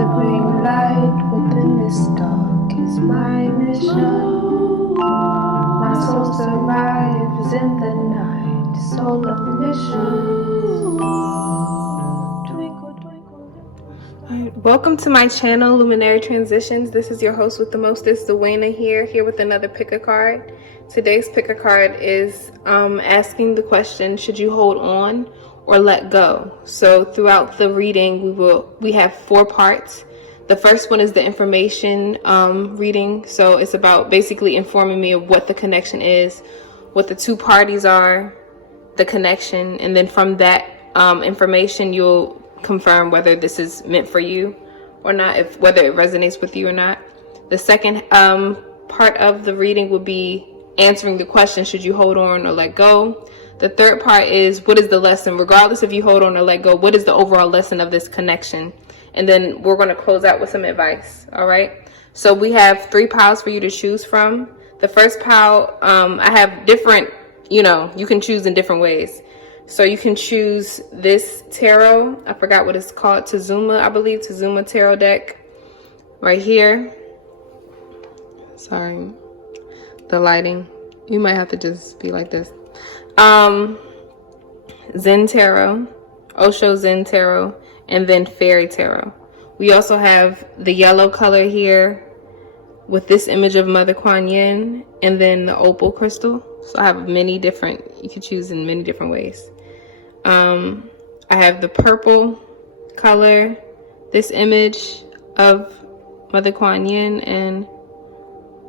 To bring light within this dark is my mission. My soul survives in the night, soul of mission. Twinkle, twinkle. Alright, welcome to my channel, Luminary Transitions. This is your host with the mostest, Zwena here with another pick a card. Today's pick a card is asking the question, should you hold on or let go? So throughout the reading, we have 4 parts. The first one is the information reading. So it's about basically informing me of what the connection is, what the 2 parties are, the connection, and then from that information, you'll confirm whether this is meant for you or not, whether it resonates with you or not. The second part of the reading would be answering the question, should you hold on or let go? The third part is, what is the lesson? Regardless if you hold on or let go, what is the overall lesson of this connection? And then we're going to close out with some advice. All right. So we have 3 piles for you to choose from. The first pile, I have different, you can choose in different ways. So you can choose this tarot. I forgot what it's called. Tazuma, I believe. Tazuma tarot deck right here. Sorry. The lighting. You might have to just be like this. Zen Tarot, Osho Zen Tarot, and then Fairy Tarot. We also have the yellow color here with this image of Mother Kuan Yin, and then the opal crystal. So I have many different, you can choose in many different ways. I have the purple color, this image of Mother Kuan Yin, and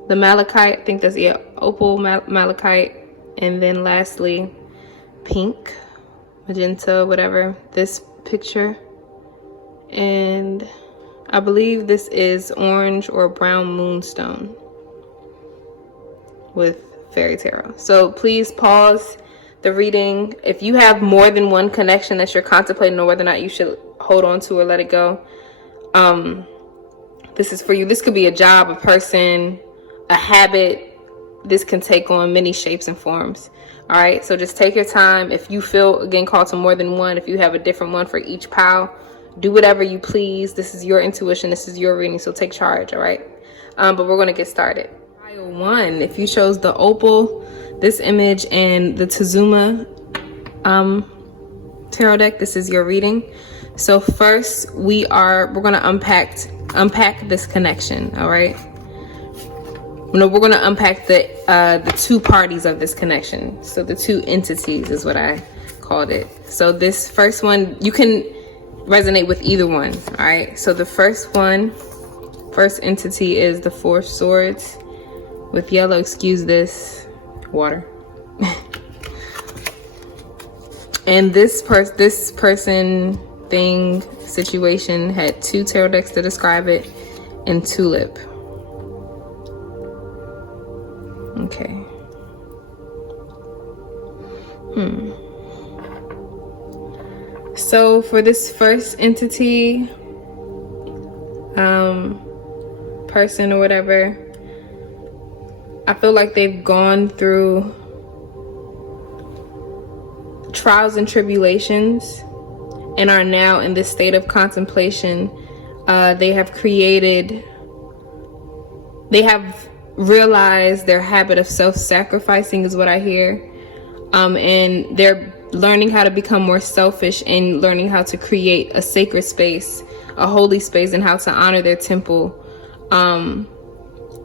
the malachite, I think that's, opal malachite. And then lastly, pink, magenta, whatever, this picture. And I believe this is orange or brown moonstone with Fairy Tarot. So please pause the reading. If you have more than one connection that you're contemplating on whether or not you should hold on to or let it go, this is for you. This could be a job, a person, a habit. This can take on many shapes and forms. All right, so just take your time. If you feel, again, called to more than one, if you have a different one for each pile, do whatever you please. This is your intuition. This is your reading, so take charge. All right, but we're going to get started. Pile 1, if you chose the opal, this image, and the Tazuma tarot deck, this is your reading. So first, we're going to unpack this connection. All right. No, we're going to unpack the 2 parties of this connection. So the 2 entities is what I called it. So this first one, you can resonate with either one. All right. So the first entity is the 4 swords with yellow. Excuse this water. And this person, thing, situation had 2 tarot decks to describe it, and tulip. Okay. So for this first entity, person or whatever, I feel like they've gone through trials and tribulations and are now in this state of contemplation. They have realize their habit of self-sacrificing is what I hear, and they're learning how to become more selfish and learning how to create a sacred space, a holy space, and how to honor their temple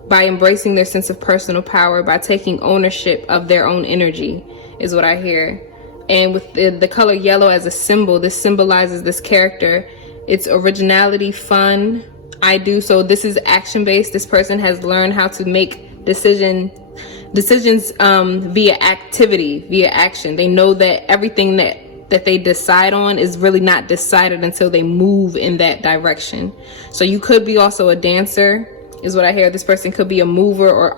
by embracing their sense of personal power, by taking ownership of their own energy is what I hear. And with the color yellow as a symbol, this symbolizes this character. It's originality, fun, I do. So this is action based. This person has learned how to make decisions via activity, via action. They know that everything that they decide on is really not decided until they move in that direction. So you could be also a dancer is what I hear. This person could be a mover or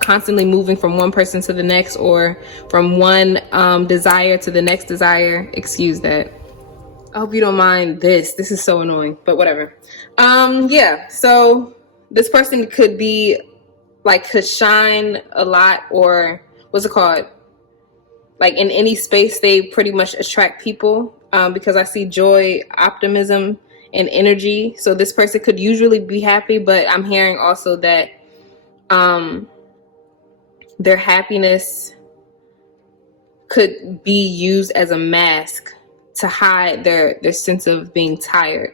constantly moving from one person to the next, or from one desire to the next desire. Excuse that. I hope you don't mind this. This is so annoying, but whatever. Yeah, so this person could be could shine a lot, or what's it called? Like in any space, they pretty much attract people because I see joy, optimism, and energy. So this person could usually be happy, but I'm hearing also that their happiness could be used as a mask to hide their sense of being tired.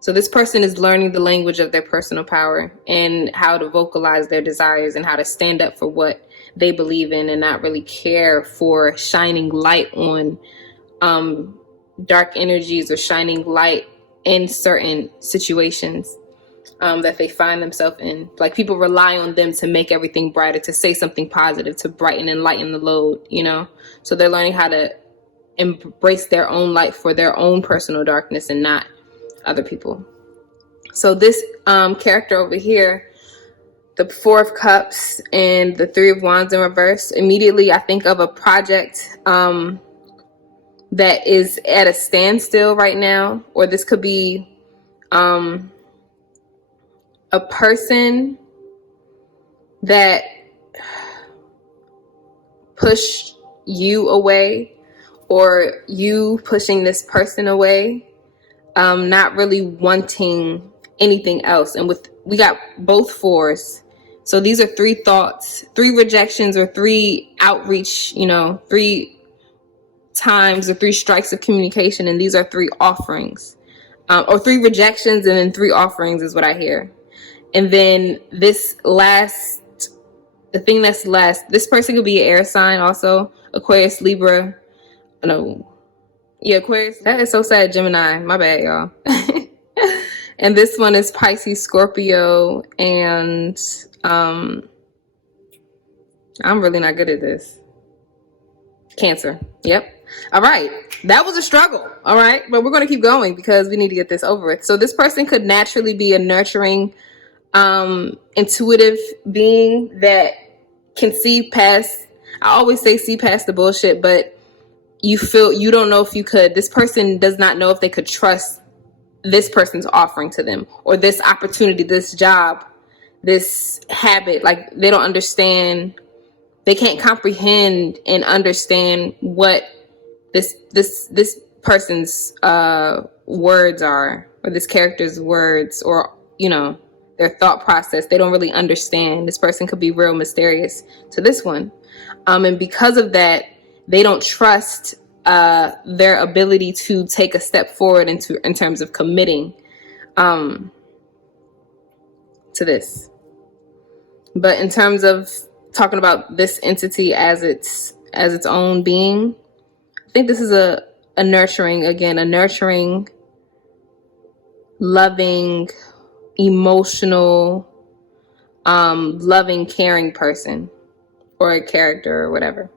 So this person is learning the language of their personal power and how to vocalize their desires and how to stand up for what they believe in and not really care for shining light on dark energies or shining light in certain situations that they find themselves in. Like, people rely on them to make everything brighter, to say something positive, to brighten and lighten the load, you know? So they're learning how to embrace their own light for their own personal darkness and not other people. So this character over here, the Four of Cups and the Three of Wands in reverse, immediately I think of a project that is at a standstill right now, or this could be a person that pushed you away, or you pushing this person away, not really wanting anything else. And we got both fours. So these are three thoughts, three rejections, or three outreach, you know, three times or three strikes of communication. And these are three offerings, or three rejections and then three offerings is what I hear. And then this last, the thing that's last, this person could be an air sign also, Aquarius, Libra. No. Yeah, Aquarius. That is so sad, Gemini. My bad, y'all. And this one is Pisces, Scorpio, and I'm really not good at this. Cancer. Yep. All right. That was a struggle. All right. But we're going to keep going because we need to get this over with. So this person could naturally be a nurturing, intuitive being that can see past, I always say see past the bullshit, but you don't know if you could. This person does not know if they could trust this person's offering to them, or this opportunity, this job, this habit. Like, they don't understand, they can't comprehend and understand what this person's words are, or this character's words, or, you know, their thought process. They don't really understand. This person could be real mysterious to this one. And because of that, they don't trust their ability to take a step forward in terms of committing to this. But in terms of talking about this entity as its own being, I think this is a nurturing, loving, emotional, loving, caring person, or a character, or whatever.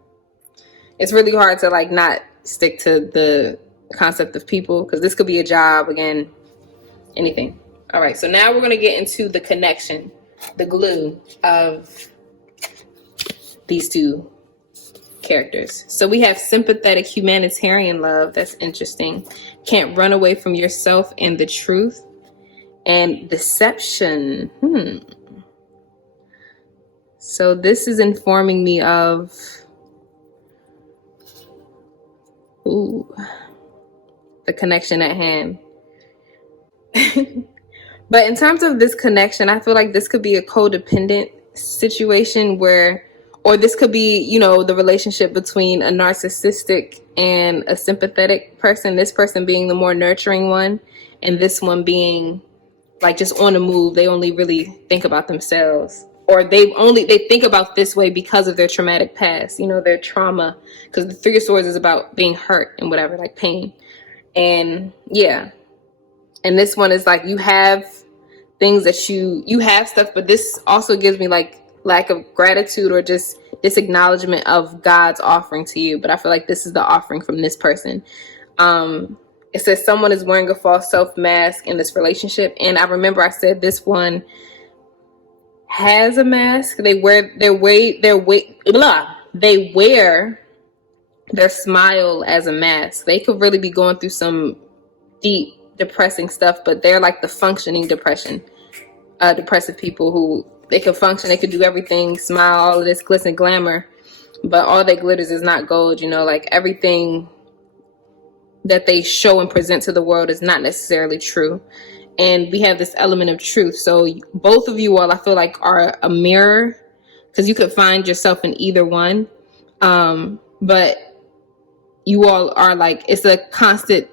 It's really hard to like not stick to the concept of people, because this could be a job, again, anything. All right, so now we're going to get into the connection, the glue of these two characters. So we have sympathetic humanitarian love. That's interesting. Can't run away from yourself and the truth. And deception. So this is informing me of the connection at hand. But in terms of this connection, I feel like this could be a codependent situation where, or this could be, you know, the relationship between a narcissistic and a sympathetic person, this person being the more nurturing one, and this one being like just on the move. They only really think about themselves, or they think about this way because of their traumatic past, you know, their trauma, because the Three of Swords is about being hurt and whatever, like pain. And yeah, and this one is like, you have things that you have stuff, but this also gives me like lack of gratitude, or just this acknowledgement of God's offering to you. But I feel like this is the offering from this person. It says someone is wearing a false self mask in this relationship. And I remember I said this one has a mask. They wear their smile as a mask. They could really be going through some deep, depressing stuff, but they're like the functioning depressive people who they can function, they could do everything, smile, all of this glitz and glamour, but all that glitters is not gold, you know, like everything that they show and present to the world is not necessarily true. And we have this element of truth. So both of you all, I feel like, are a mirror, because you could find yourself in either one. But you all are like, it's a constant,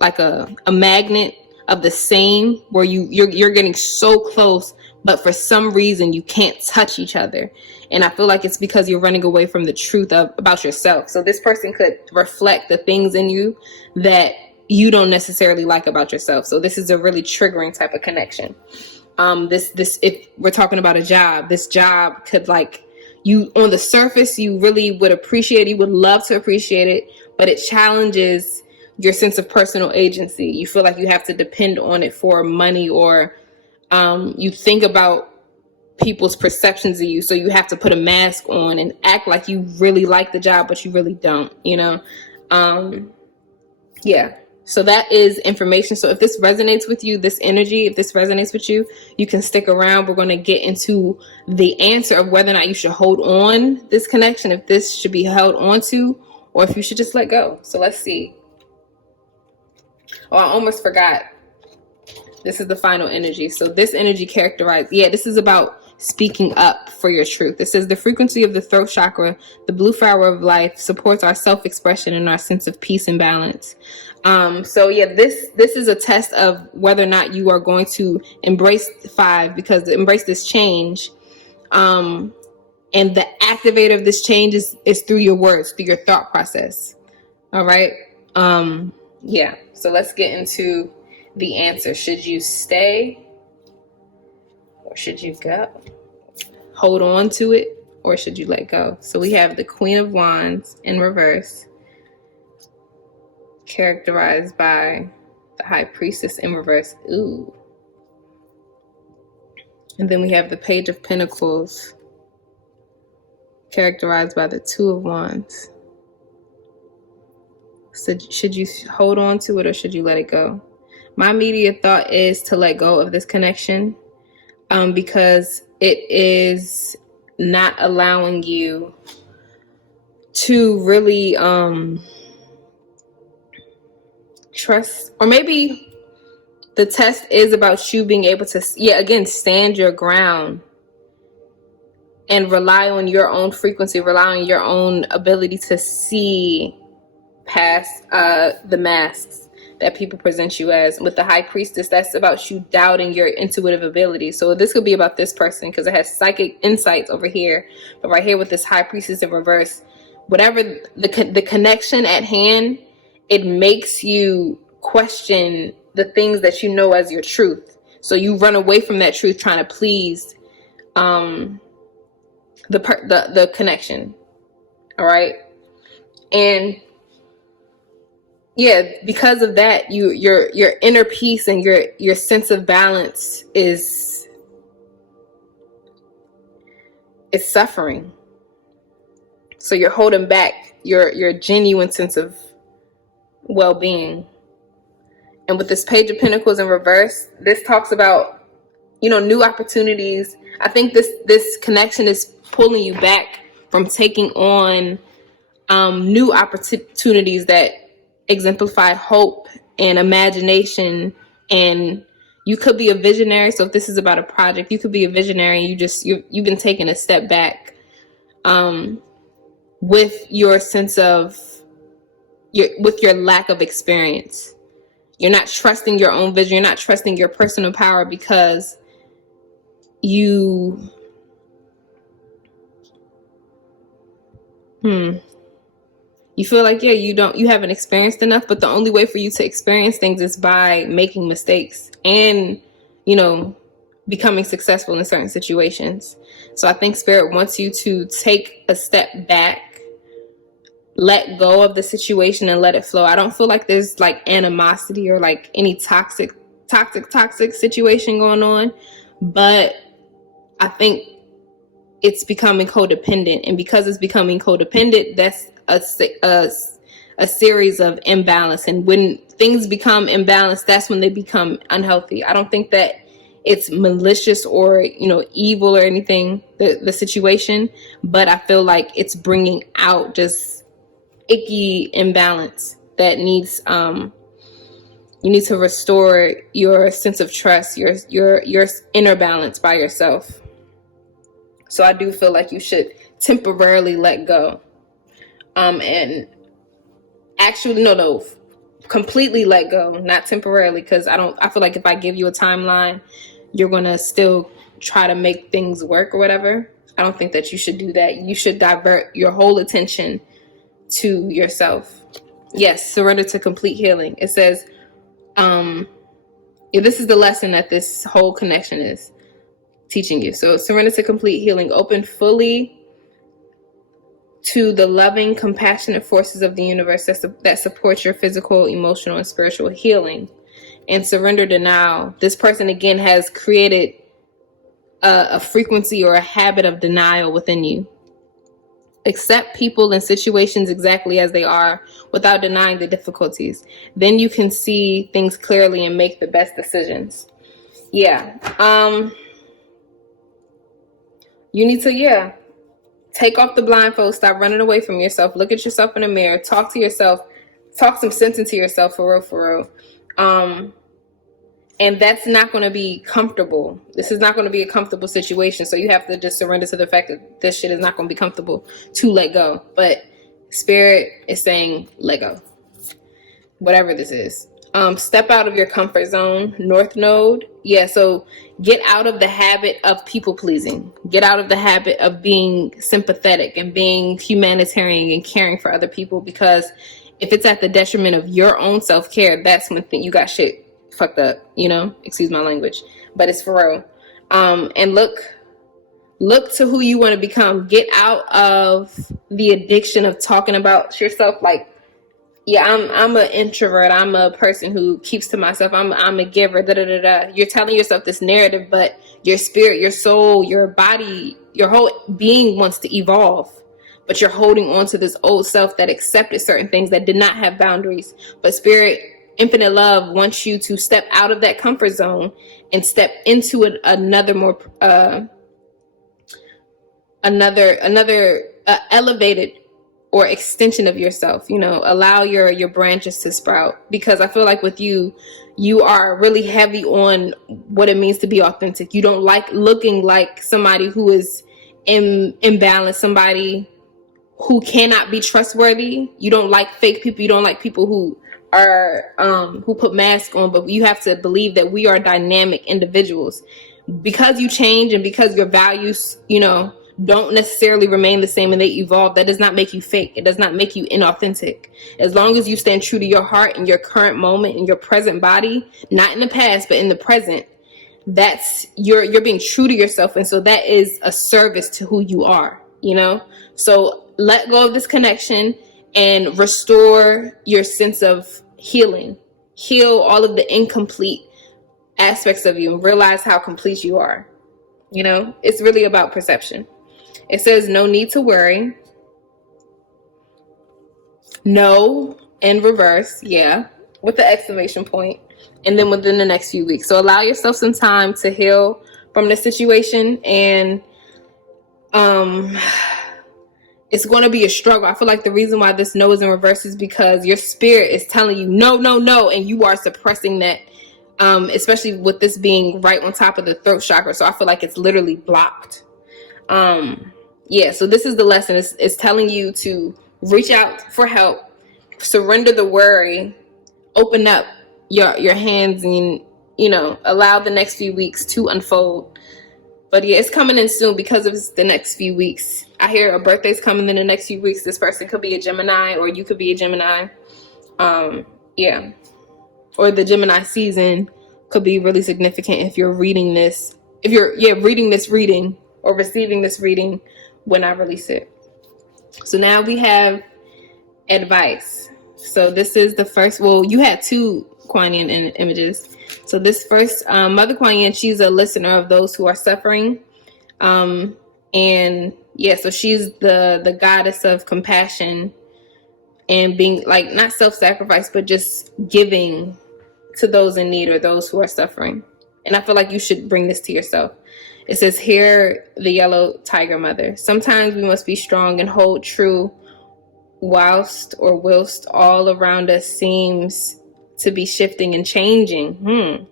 like a magnet of the same, where you're getting so close, but for some reason you can't touch each other. And I feel like it's because you're running away from the truth about yourself. So this person could reflect the things in you that you don't necessarily like about yourself. So this is a really triggering type of connection. This if we're talking about a job, this job could, like, you on the surface, you really would appreciate it, you would love to appreciate it, but it challenges your sense of personal agency. You feel like you have to depend on it for money, or you think about people's perceptions of you, so you have to put a mask on and act like you really like the job, but you really don't, you know? Yeah. So that is information. So if this resonates with you, this energy, if this resonates with you, you can stick around. We're going to get into the answer of whether or not you should hold on this connection, if this should be held on to, or if you should just let go. So let's see. Oh, I almost forgot. This is the final energy. So this energy this is about speaking up for your truth. It says the frequency of the throat chakra, the blue flower of life, supports our self-expression and our sense of peace and balance. So yeah, this is a test of whether or not you are going to embrace embrace this change. And the activator of this change is through your words, through your thought process. All right. Yeah. So let's get into the answer. Should you stay, or should you go? Hold on to it, or should you let go? So we have the Queen of Wands in reverse, characterized by the High Priestess in reverse. Ooh. And then we have the Page of Pentacles, characterized by the Two of Wands. So should you hold on to it, or should you let it go? My immediate thought is to let go of this connection, because it is not allowing you to really trust. Or maybe the test is about you being able to, stand your ground and rely on your own frequency, rely on your own ability to see past the masks that people present you as. With the High Priestess, that's about you doubting your intuitive ability. So this could be about this person, because it has psychic insights over here, but right here with this High Priestess in reverse, whatever the connection at hand, it makes you question the things that you know as your truth. So you run away from that truth, trying to please the connection. All right. And yeah, because of that, your inner peace and your sense of balance is suffering. So you're holding back your genuine sense of well-being. And with this Page of Pentacles in reverse, this talks about, new opportunities. I think this connection is pulling you back from taking on new opportunities that exemplify hope and imagination. And you could be a visionary. So if this is about a project, you could be a visionary. You've been taking a step back with your sense of with your lack of experience. You're not trusting your own vision. You're not trusting your personal power, because you feel like, you haven't experienced enough, but the only way for you to experience things is by making mistakes and, becoming successful in certain situations. So I think Spirit wants you to take a step back, let go of the situation and let it flow. I don't feel like there's like animosity or like any toxic situation going on, but I think it's becoming codependent. And because it's becoming codependent, that's a series of imbalance. And when things become imbalanced, that's when they become unhealthy. I don't think that it's malicious or, evil or anything, the situation, but I feel like it's bringing out just icky imbalance that needs you need to restore your sense of trust, your inner balance by yourself. So I do feel like you should temporarily let go. And actually, no, completely let go, not temporarily, because I feel like if I give you a timeline, you're gonna still try to make things work or whatever. I don't think that you should do that. You should divert your whole attention to yourself. Yes, surrender to complete healing. It says, this is the lesson that this whole connection is teaching you. So surrender to complete healing. Open fully to the loving, compassionate forces of the universe that support your physical, emotional, and spiritual healing. And surrender to now. This person, again, has created a frequency or a habit of denial within you. Accept people and situations exactly as they are without denying the difficulties. Then you can see things clearly and make the best decisions. Yeah. You need to, take off the blindfold. Stop running away from yourself. Look at yourself in the mirror. Talk to yourself. Talk some sense into yourself, for real. And that's not going to be comfortable. This is not going to be a comfortable situation. So you have to just surrender to the fact that this shit is not going to be comfortable to let go. But Spirit is saying, let go. Whatever this is. Step out of your comfort zone. North Node. Yeah, so get out of the habit of people pleasing. Get out of the habit of being sympathetic and being humanitarian and caring for other people. Because if it's at the detriment of your own self-care, that's when you got shit fucked up, excuse my language, but it's for real. And look to who you want to become. Get out of the addiction of talking about yourself like, I'm an introvert, I'm a person who keeps to myself, I'm a giver, You're telling yourself this narrative, but your spirit, your soul, your body, your whole being wants to evolve. But you're holding on to this old self that accepted certain things, that did not have boundaries. But Spirit, Infinite Love, wants you to step out of that comfort zone and step into another more elevated or extension of yourself. Allow your branches to sprout. Because I feel like with you are really heavy on what it means to be authentic. You don't like looking like somebody who is imbalanced, somebody who cannot be trustworthy. You don't like fake people. You don't like people who are who put masks on. But you have to believe that we are dynamic individuals. Because you change and because your values, don't necessarily remain the same and they evolve, that does not make you fake. It does not make you inauthentic. As long as you stand true to your heart in your current moment, in your present body, not in the past, but in the present, that's you're being true to yourself. And so that is a service to who you are, So let go of this connection and restore your sense of healing. Heal all of the incomplete aspects of you and realize how complete you are. It's really about perception. It says no need to worry. No in reverse. Yeah. With the exclamation point. And then within the next few weeks. So allow yourself some time to heal from the situation. And it's going to be a struggle. I feel like the reason why this no is in reverse is because your spirit is telling you no, no, no. And you are suppressing that. Especially with this being right on top of the throat chakra. So I feel like it's literally blocked. So this is the lesson. It's telling you to reach out for help, surrender the worry, open up your hands and, allow the next few weeks to unfold. But it's coming in soon because of the next few weeks. I hear a birthday's coming in the next few weeks. This person could be a Gemini or you could be a Gemini. Or the Gemini season could be really significant if you're reading this. If you're reading this reading or receiving this reading when I release it. So now we have advice. So this is the first. Well, you had two Kuan Yin images. So this first, Mother Kuan Yin, she's a listener of those who are suffering. So she's the goddess of compassion and being like not self-sacrifice, but just giving to those in need or those who are suffering. And I feel like you should bring this to yourself. It says, hear the yellow tiger mother. Sometimes we must be strong and hold true whilst all around us seems to be shifting and changing.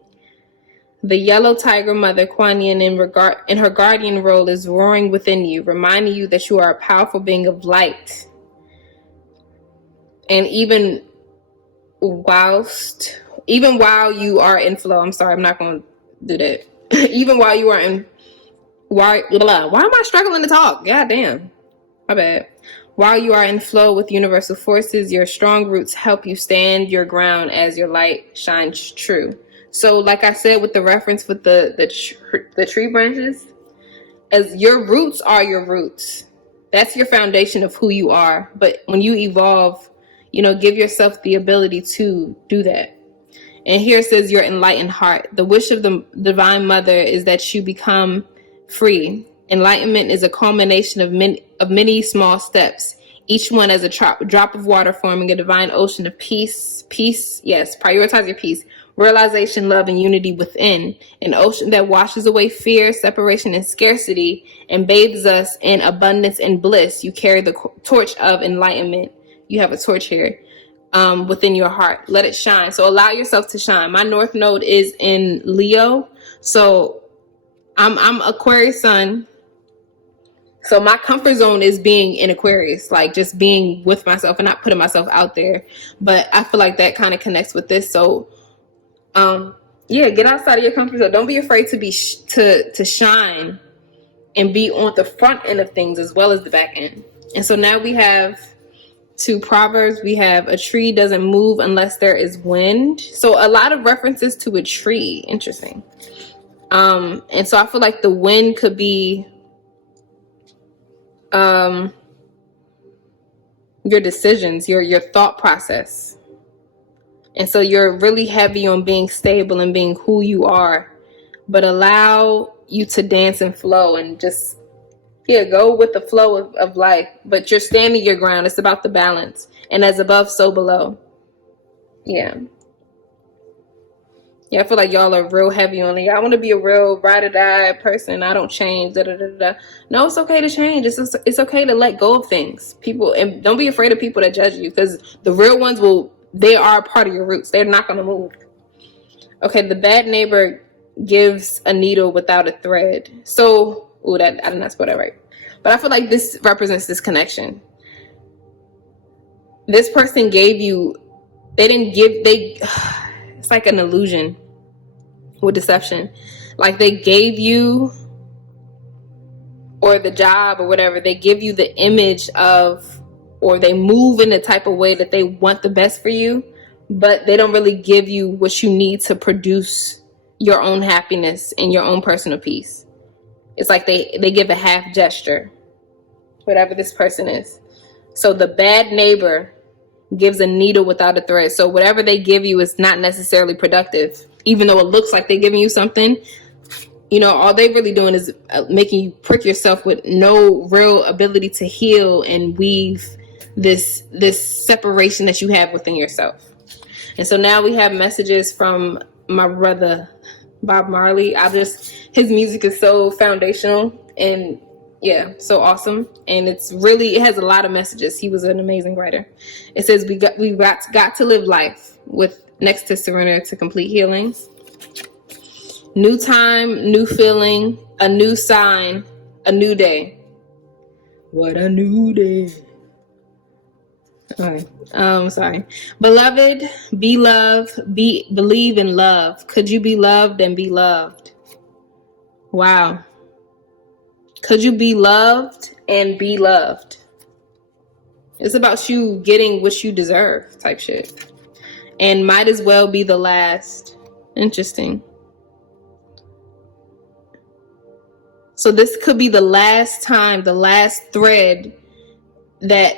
The yellow tiger mother, Kuan Yin, in her guardian role, is roaring within you, reminding you that you are a powerful being of light. And even while you are in flow, I'm sorry, I'm not going to do that. Even while you are in, why am I struggling to talk? God damn, my bad. While you are in flow with universal forces, your strong roots help you stand your ground as your light shines true. So, like I said, with the reference with the tree branches, as your roots are your roots. That's your foundation of who you are. But when you evolve, give yourself the ability to do that. And here it says your enlightened heart. The wish of the Divine Mother is that you become free. Enlightenment is a culmination of many small steps, each one as a drop of water forming a divine ocean of peace. Peace, yes, prioritize your peace. Realization, love, and unity within. An ocean that washes away fear, separation, and scarcity and bathes us in abundance and bliss. You carry the torch of enlightenment. You have a torch here within your heart. Let it shine. So allow yourself to shine. My North Node is in Leo. So I'm Aquarius sun. So my comfort zone is being in Aquarius, like just being with myself and not putting myself out there. But I feel like that kind of connects with this. So get outside of your comfort zone. Don't be afraid to be to shine and be on the front end of things as well as the back end. And so now we have 2 proverbs. We have a tree doesn't move unless there is wind. So a lot of references to a tree. Interesting. And so I feel like the wind could be your decisions, your thought process. And so you're really heavy on being stable and being who you are, but allow you to dance and flow and just, go with the flow of life. But you're standing your ground. It's about the balance. And as above, so below. Yeah, I feel like y'all are real heavy on it. Y'all want to be a real ride or die person. I don't change. No, it's okay to change. It's okay to let go of things. People, and don't be afraid of people that judge you, because the real ones they are a part of your roots. They're not going to move. Okay, the bad neighbor gives a needle without a thread. So, I did not spell that right. But I feel like this represents this connection. This person gave you, it's like an illusion with deception. Like they gave you, or the job or whatever, they give you the image of, or they move in the type of way that they want the best for you, but they don't really give you what you need to produce your own happiness and your own personal peace. It's like they give a half gesture, whatever this person is. So the bad neighbor gives a needle without a thread. So whatever they give you is not necessarily productive, even though it looks like they're giving you something. All they really doing is making you prick yourself with no real ability to heal and weave this separation that you have within yourself. And so now we have messages from my brother Bob Marley. His music is so foundational and so awesome, and it has a lot of messages. He was an amazing writer. It says we got to live life with next to surrender to complete healing. New time, new feeling, a new sign, a new day. What a new day. Okay. Sorry. Beloved, be loved, believe in love. Could you be loved and be loved? Wow. Could you be loved and be loved? It's about you getting what you deserve type shit. And might as well be the last. Interesting. So this could be the last time, the last thread that,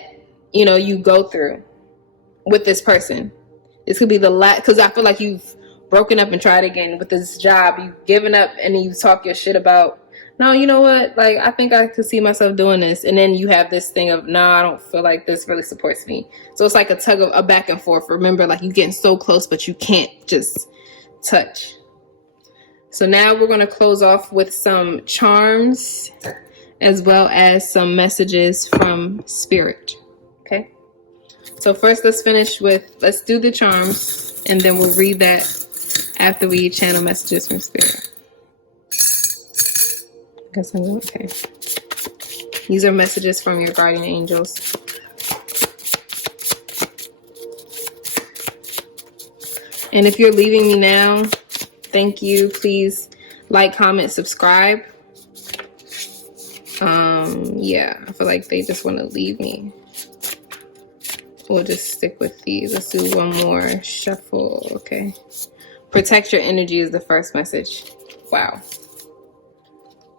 you go through with this person. This could be the last, because I feel like you've broken up and tried again with this job. You've given up and you talk your shit about, no, you know what? Like, I think I could see myself doing this. And then you have this thing of, no, I don't feel like this really supports me. So it's like a tug of a back and forth. Remember, like you're getting so close, but you can't just touch. So now we're going to close off with some charms as well as some messages from spirit. Okay. So first, let's do the charms, and then we'll read that after we channel messages from Spirit. I guess I'm okay. These are messages from your guardian angels. And if you're leaving me now, thank you. Please like, comment, subscribe. Yeah, I feel like they just want to leave me. We'll just stick with these. Let's do one more shuffle. Okay. Protect your energy is the first message. Wow.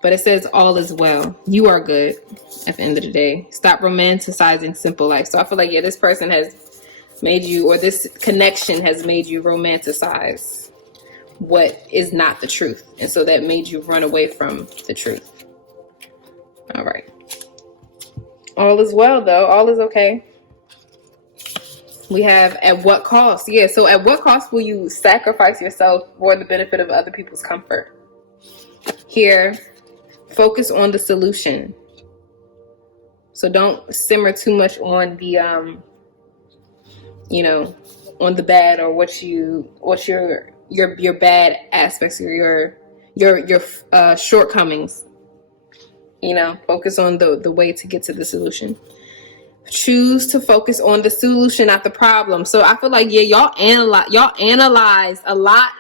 But it says all is well. You are good at the end of the day. Stop romanticizing simple life. So I feel like, yeah, this person has made you, or this connection has made you romanticize what is not the truth. And so that made you run away from the truth. All right. All is well, though. All is okay. We have at what cost? Yeah, so at what cost will you sacrifice yourself for the benefit of other people's comfort? Here, focus on the solution. So don't simmer too much on the, on the bad or what's your bad aspects or your shortcomings. Focus on the way to get to the solution. Choose to focus on the solution, not the problem. So I feel like, yeah, y'all analyze a lot,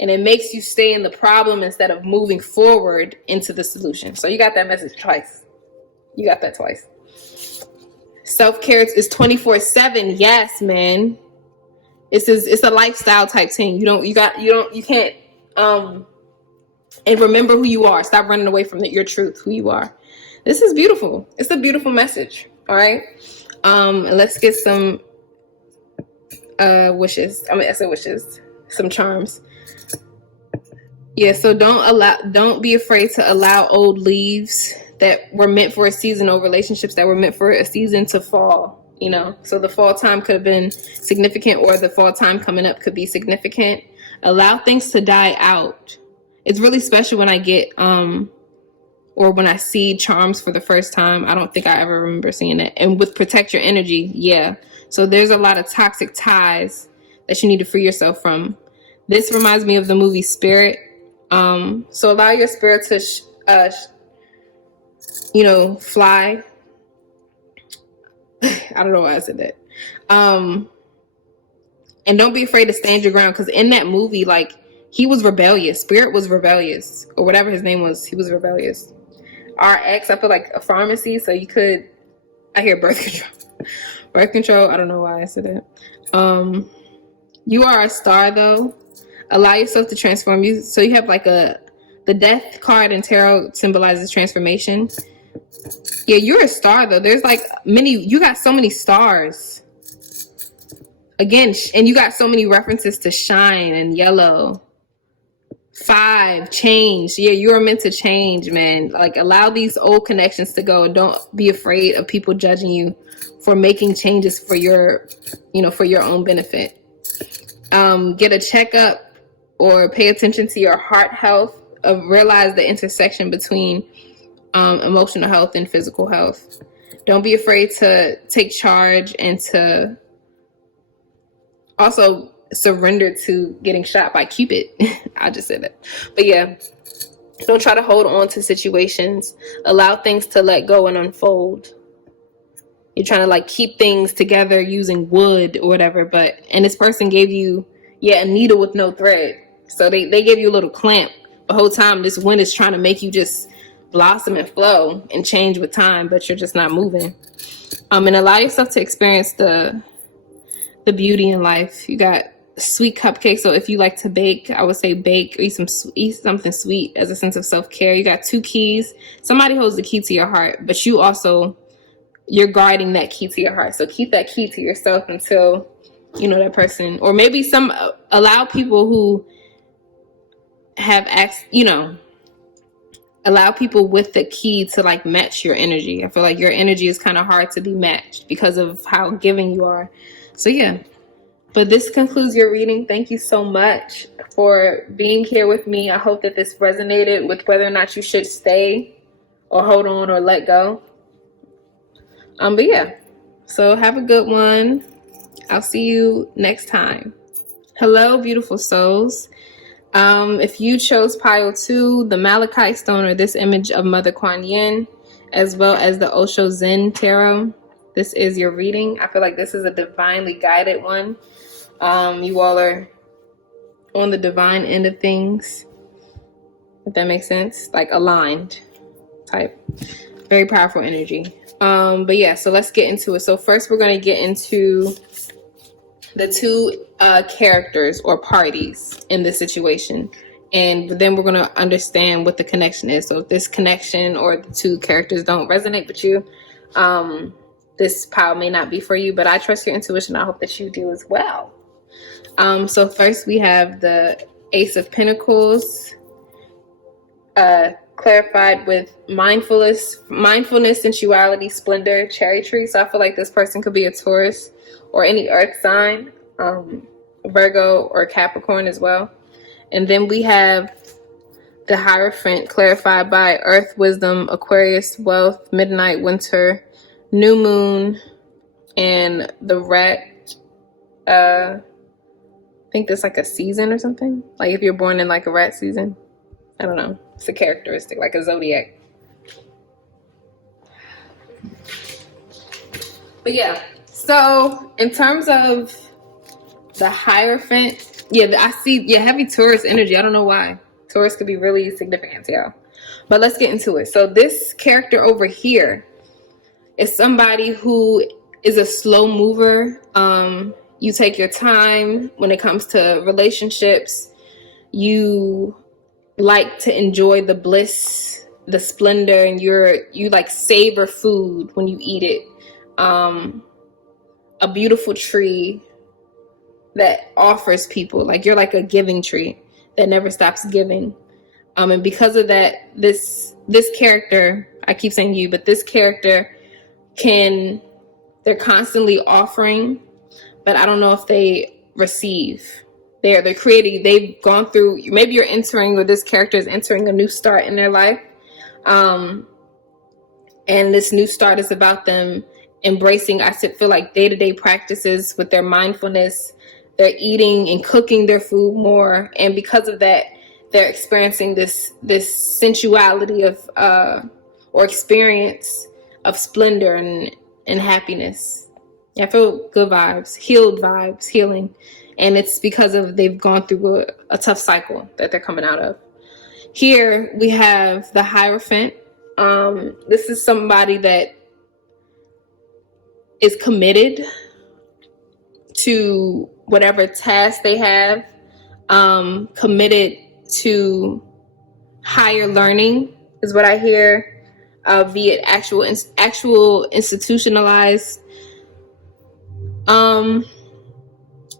and it makes you stay in the problem instead of moving forward into the solution. So you got that message twice. You got that twice. Self-care is 24/7. Yes, man. It's a lifestyle type thing. You can't and remember who you are. Stop running away from your truth, who you are. This is beautiful. It's a beautiful message. All right. Let's get some wishes. I say wishes. Some charms. Yeah, so don't be afraid to allow old leaves that were meant for a season, or relationships that were meant for a season, to fall. So the fall time could have been significant, or the fall time coming up could be significant. Allow things to die out. It's really special when I get or when I see charms for the first time. I don't think I ever remember seeing it. And with protect your energy, yeah. So there's a lot of toxic ties that you need to free yourself from. This reminds me of the movie Spirit. So allow your spirit to, fly. I don't know why I said that. And don't be afraid to stand your ground, because in that movie, like, he was rebellious. Spirit was rebellious, or whatever his name was. He was rebellious. RX, I feel like a pharmacy, so you could, I hear birth control. Birth control, I don't know why I said that. You are a star, though. Allow yourself to transform you. So you have like the death card in tarot symbolizes transformation. Yeah, you're a star, though. There's like you got so many stars. Again, and you got so many references to shine and yellow. 5, change. Yeah, you are meant to change, man. Like, allow these old connections to go. Don't be afraid of people judging you for making changes for your own benefit. Get a checkup or pay attention to your heart health. Realize the intersection between emotional health and physical health. Don't be afraid to take charge and to also surrender to getting shot by Cupid. I just said that. But yeah, don't try to hold on to situations. Allow things to let go and unfold. You're trying to like keep things together using wood or whatever, and this person gave you, a needle with no thread. So they gave you a little clamp. The whole time this wind is trying to make you just blossom and flow and change with time, but you're just not moving. And allow yourself to experience the beauty in life. You got sweet cupcakes. So if you like to bake, I would say bake or eat something sweet as a sense of self-care. You got 2 keys. Somebody holds the key to your heart, but you're guarding that key to your heart. So keep that key to yourself until, that person, or maybe allow people who have allow people with the key to like match your energy. I feel like your energy is kind of hard to be matched because of how giving you are. So yeah, but this concludes your reading. Thank you so much for being here with me. I hope that this resonated with whether or not you should stay or hold on or let go. But yeah, So have a good one. I'll see you next time. Hello, beautiful souls. If you chose pile 2, the Malachite stone, or this image of Mother Kuan Yin, as well as the Osho Zen Tarot, this is your reading. I feel like this is a divinely guided one. You all are on the divine end of things, if that makes sense, like aligned type. Very powerful energy. But yeah, so let's get into it. So first we're going to get into the two characters or parties in this situation, and then we're going to understand what the connection is. So if this connection or the two characters don't resonate with you, this pile may not be for you, but I trust your intuition. I hope that you do as well. So first we have the Ace of Pentacles, clarified with mindfulness, sensuality, splendor, cherry tree. So I feel like this person could be a Taurus or any earth sign, Virgo or Capricorn as well. And then we have the Hierophant, clarified by earth, wisdom, Aquarius, wealth, midnight, winter, new moon, and the rat. I think that's like a season or something. Like if you're born in like a rat season. I don't know. It's a characteristic, like a zodiac. But yeah, so in terms of the Hierophant, I see heavy Taurus energy. I don't know why. Taurus could be really significant to y'all. But let's get into it. So this character over here is somebody who is a slow mover. You take your time when it comes to relationships. You like to enjoy the bliss, the splendor, and you like savor food when you eat it. A beautiful tree that offers people, like you're like a giving tree that never stops giving. And because of that, this character, I keep saying you, but this character they're constantly offering, but I don't know if they receive. They're creating, they've gone through, maybe you're entering, or this character is entering a new start in their life. And this new start is about them embracing, I feel like, day-to-day practices with their mindfulness. They're eating and cooking their food more. And because of that, they're experiencing this sensuality of, or experience of splendor and happiness. I feel good vibes, healing. And it's because they've gone through a tough cycle that they're coming out of. Here we have the Hierophant. This is somebody that is committed to whatever task they have, committed to higher learning is what I hear, be it actual institutionalized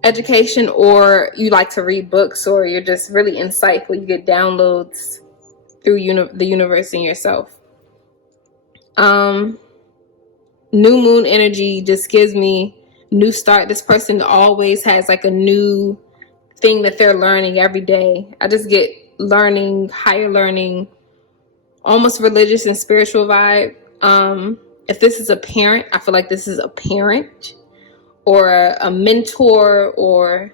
education, or you like to read books, or you're just really insightful. You get downloads through the universe and yourself. New moon energy just gives me new start. This person always has like a new thing that they're learning every day. I just get learning, higher learning, almost religious and spiritual vibe. If this is a parent, I feel like this is a parent or a mentor or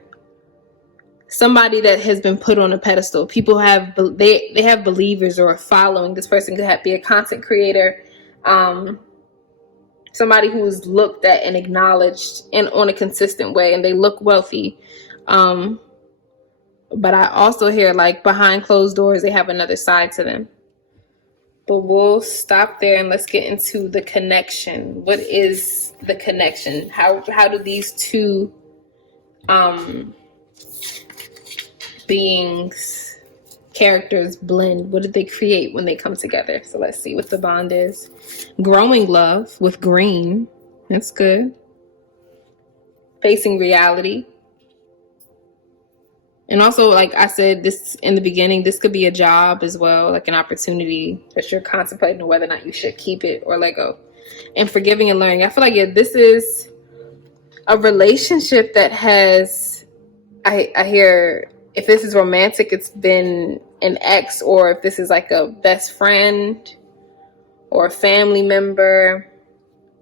somebody that has been put on a pedestal. People have, they have believers or a following. This person could be a content creator, somebody who is looked at and acknowledged and on a consistent way, and they look wealthy. But I also hear, like, behind closed doors, they have another side to them. But we'll stop there and let's get into the connection. What is the connection? How do these two beings, characters blend? What did they create when they come together? So let's see what the bond is. Growing love with green. That's good. Facing reality. And also, like I said this in the beginning, this could be a job as well, like an opportunity that you're contemplating whether or not you should keep it or let go. And forgiving and learning. I feel like this is a relationship that has, I hear, if this is romantic, it's been an ex, or if this is like a best friend or a family member,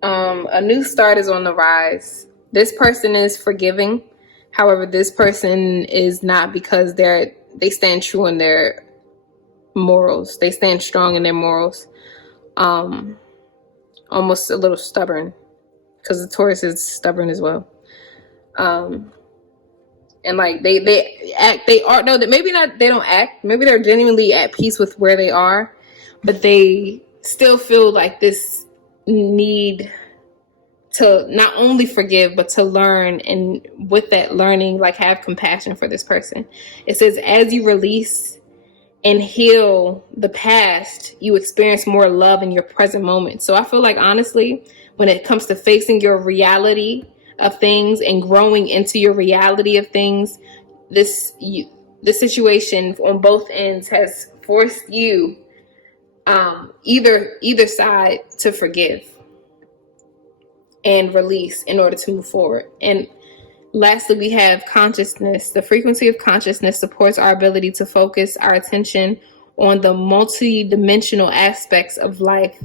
A new start is on the rise. This person is forgiving. However, this person is not, because they stand true in their morals. They stand strong in their morals. Almost a little stubborn, because the Taurus is stubborn as well. And like they act, they are, no, that maybe not, they don't act, maybe they're genuinely at peace with where they are, but they still feel like this need to not only forgive, but to learn, and with that learning, like, have compassion for this person. It says, as you release and heal the past, you experience more love in your present moment. So I feel like, honestly, when it comes to facing your reality of things and growing into your reality of things, this situation on both ends has forced you, either side, to forgive and release in order to move forward. And lastly, we have consciousness. The frequency of consciousness supports our ability to focus our attention on the multi-dimensional aspects of life,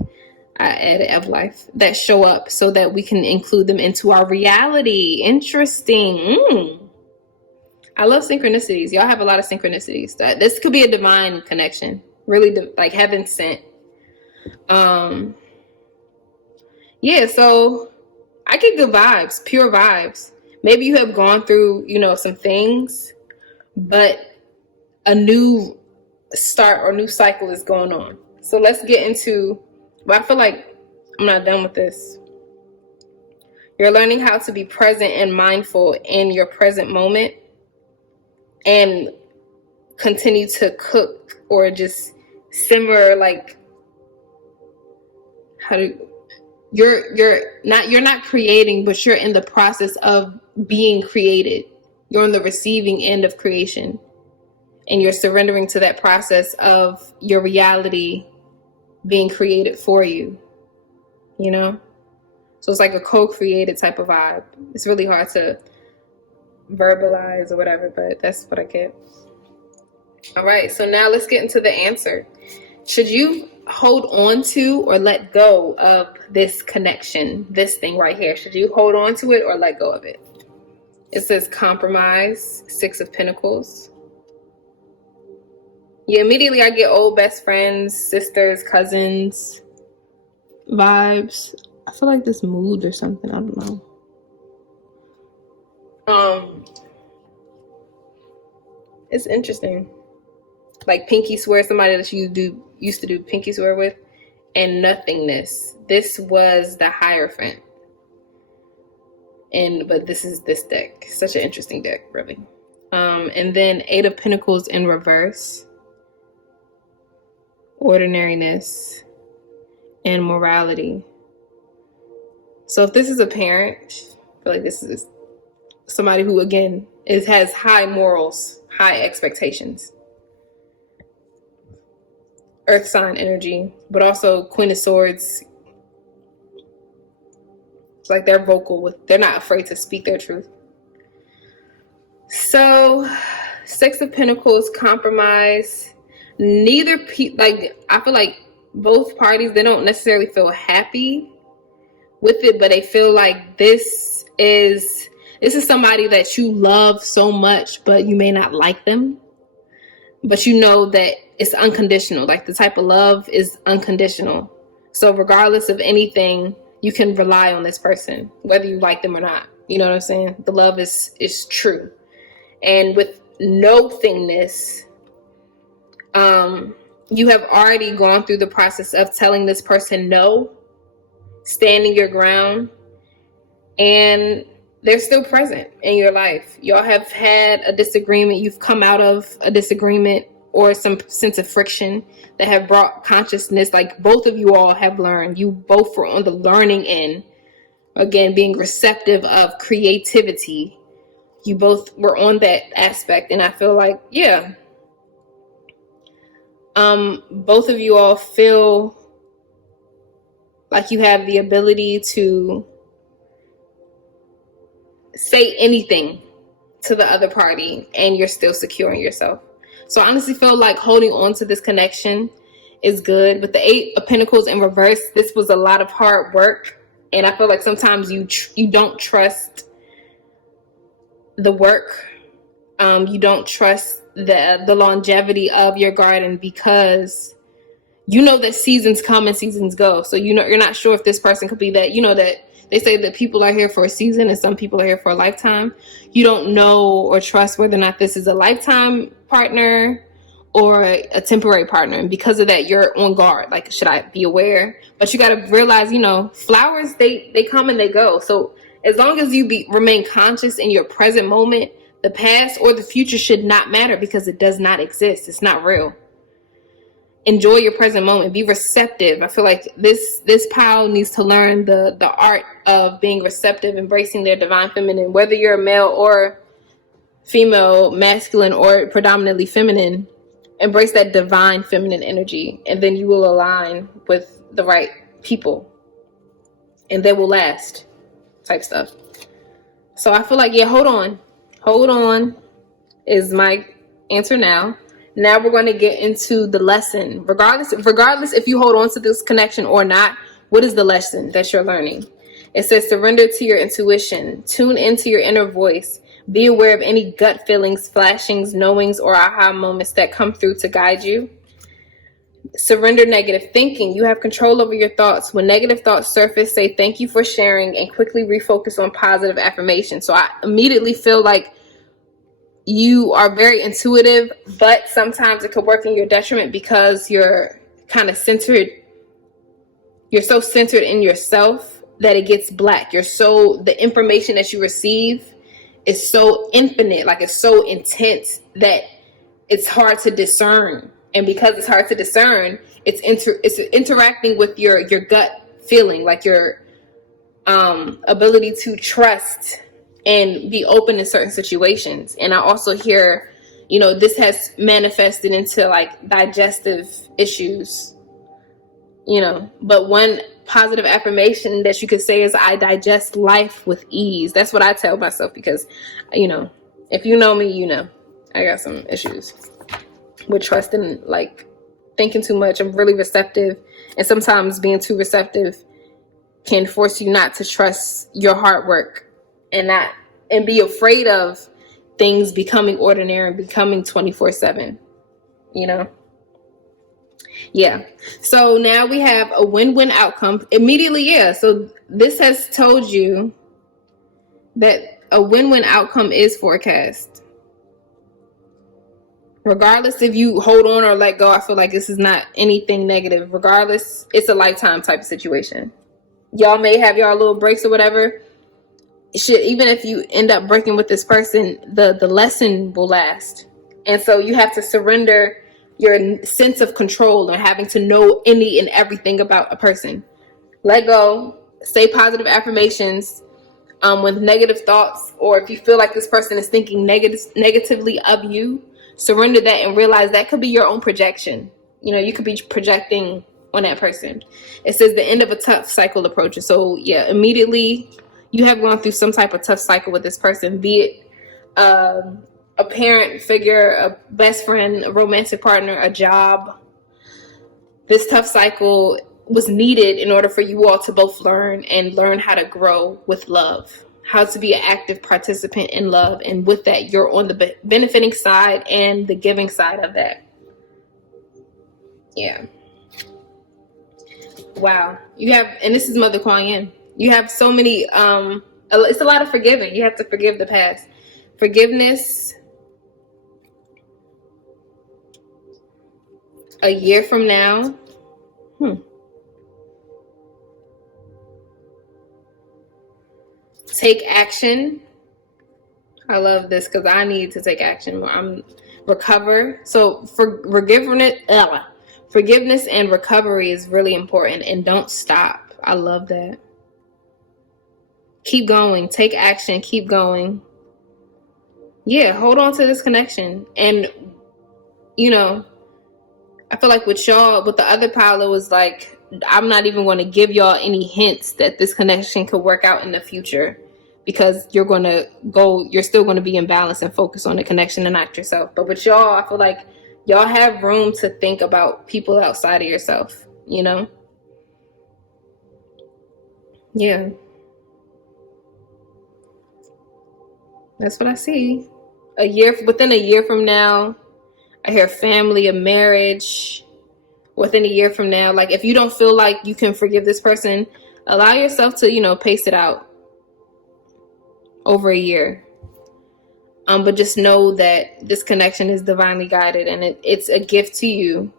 that show up, so that we can include them into our reality. Interesting. I love synchronicities. Y'all have a lot of synchronicities. This could be a divine connection, really, like heaven sent. Yeah, so I get good vibes, pure vibes. Maybe you have gone through, some things, but a new start or new cycle is going on. So let's get into, but I feel like I'm not done with this. You're learning how to be present and mindful in your present moment, and continue to cook or just simmer, like, you're not creating, but you're in the process of being created. You're on the receiving end of creation, and you're surrendering to that process of your reality being created for you, So it's like a co-created type of vibe. It's really hard to verbalize or whatever, but that's what I get. All right, so now let's get into the answer. Should you hold on to or let go of this connection, this thing right here? Should you hold on to it or let go of it? It says compromise, 6 of Pentacles. Yeah, immediately I get old best friends, sisters, cousins vibes. I feel like this mood or something. I don't know. It's interesting. Like pinky swear, somebody that you used to do pinky swear with, and nothingness. This was the Hierophant. But this is this deck. Such an interesting deck, really. And then 8 of Pentacles in reverse. Ordinariness and morality. So if this is a parent, I feel like this is somebody who, again, has high morals, high expectations. Earth sign energy, but also Queen of Swords. It's like they're vocal they're not afraid to speak their truth. So 6 of Pentacles, compromise. I feel like both parties, they don't necessarily feel happy with it, but they feel like this is somebody that you love so much, but you may not like them. But you know that it's unconditional. Like, the type of love is unconditional. So regardless of anything, you can rely on this person, whether you like them or not. You know what I'm saying? The love is true. And with nothingness, you have already gone through the process of telling this person no, standing your ground, and they're still present in your life. Y'all have had a disagreement. You've come out of a disagreement or some sense of friction that have brought consciousness. Like, both of you all have learned. You both were on the learning end. Again, being receptive of creativity. You both were on that aspect. And I feel like, yeah, both of you all feel like you have the ability to say anything to the other party and you're still secure in yourself. So I honestly feel like holding on to this connection is good. With the 8 of Pentacles in reverse, this was a lot of hard work And I feel like sometimes you don't trust the work. You don't trust the longevity of your garden because you know that seasons come and seasons go. So you're not sure if this person could be that. That they say that people are here for a season and some people are here for a lifetime. You don't know or trust whether or not this is a lifetime partner or a temporary partner. And because of that, you're on guard. Like, should I be aware? But you got to realize, flowers, they come and they go. So as long as you remain conscious in your present moment, the past or the future should not matter because it does not exist. It's not real. Enjoy your present moment. Be receptive. I feel like this pile needs to learn the art of being receptive, embracing their divine feminine, whether you're a male or female, masculine or predominantly feminine. Embrace that divine feminine energy, and then you will align with the right people, and they will last, type stuff. So I feel like, hold on is my answer now. Now we're going to get into the lesson. Regardless if you hold on to this connection or not, what is the lesson that you're learning? It says surrender to your intuition, tune into your inner voice, be aware of any gut feelings, flashings, knowings, or aha moments that come through to guide you. Surrender negative thinking. You have control over your thoughts. When negative thoughts surface, say thank you for sharing and quickly refocus on positive affirmation. So I immediately feel like you are very intuitive, but sometimes it could work in your detriment because you're kind of centered. You're so centered in yourself that it gets black. The information that you receive is so infinite, like it's so intense that it's hard to discern. And because it's hard to discern, it's interacting with your gut feeling, like your ability to trust and be open in certain situations. And I also hear, this has manifested into like digestive issues, but one positive affirmation that you could say is, I digest life with ease. That's what I tell myself because, if you know me, I got some issues with trusting, like thinking too much. I'm really receptive, and sometimes being too receptive can force you not to trust your hard work and be afraid of things becoming ordinary and becoming 24/7, Yeah. So now we have a win-win outcome immediately. Yeah. So this has told you that a win-win outcome is forecast. Regardless if you hold on or let go, I feel like this is not anything negative. Regardless, it's a lifetime type of situation. Y'all may have y'all little breaks or whatever. Even if you end up breaking with this person, the lesson will last. And so you have to surrender your sense of control and having to know any and everything about a person. Let go, say positive affirmations with negative thoughts, or if you feel like this person is thinking negatively of you, surrender that and realize that could be your own projection. You could be projecting on that person. It says the end of a tough cycle approaches. So immediately you have gone through some type of tough cycle with this person, be it a parent figure, a best friend, a romantic partner, a job. This tough cycle was needed in order for you all to both learn how to grow with love, how to be an active participant in love. And with that, you're on the benefiting side and the giving side of that. Yeah. Wow. And this is Mother Kuan Yin. You have so many, it's a lot of forgiving. You have to forgive the past. Forgiveness. A year from now. Take action. I love this because I need to take action. Recover. So forgiveness and recovery is really important, and don't stop. I love that. Keep going. Take action. Keep going. Yeah, hold on to this connection. And, I feel like with y'all, with the other pile, it was like, I'm not even going to give y'all any hints that this connection could work out in the future, because you're still going to be in balance and focus on the connection and not yourself. But with y'all, I feel like y'all have room to think about people outside of yourself, Yeah. That's what I see. Within a year from now, I hear family, a marriage. Within a year from now, like if you don't feel like you can forgive this person, allow yourself to, pace it out over a year. But just know that this connection is divinely guided, and it's a gift to you.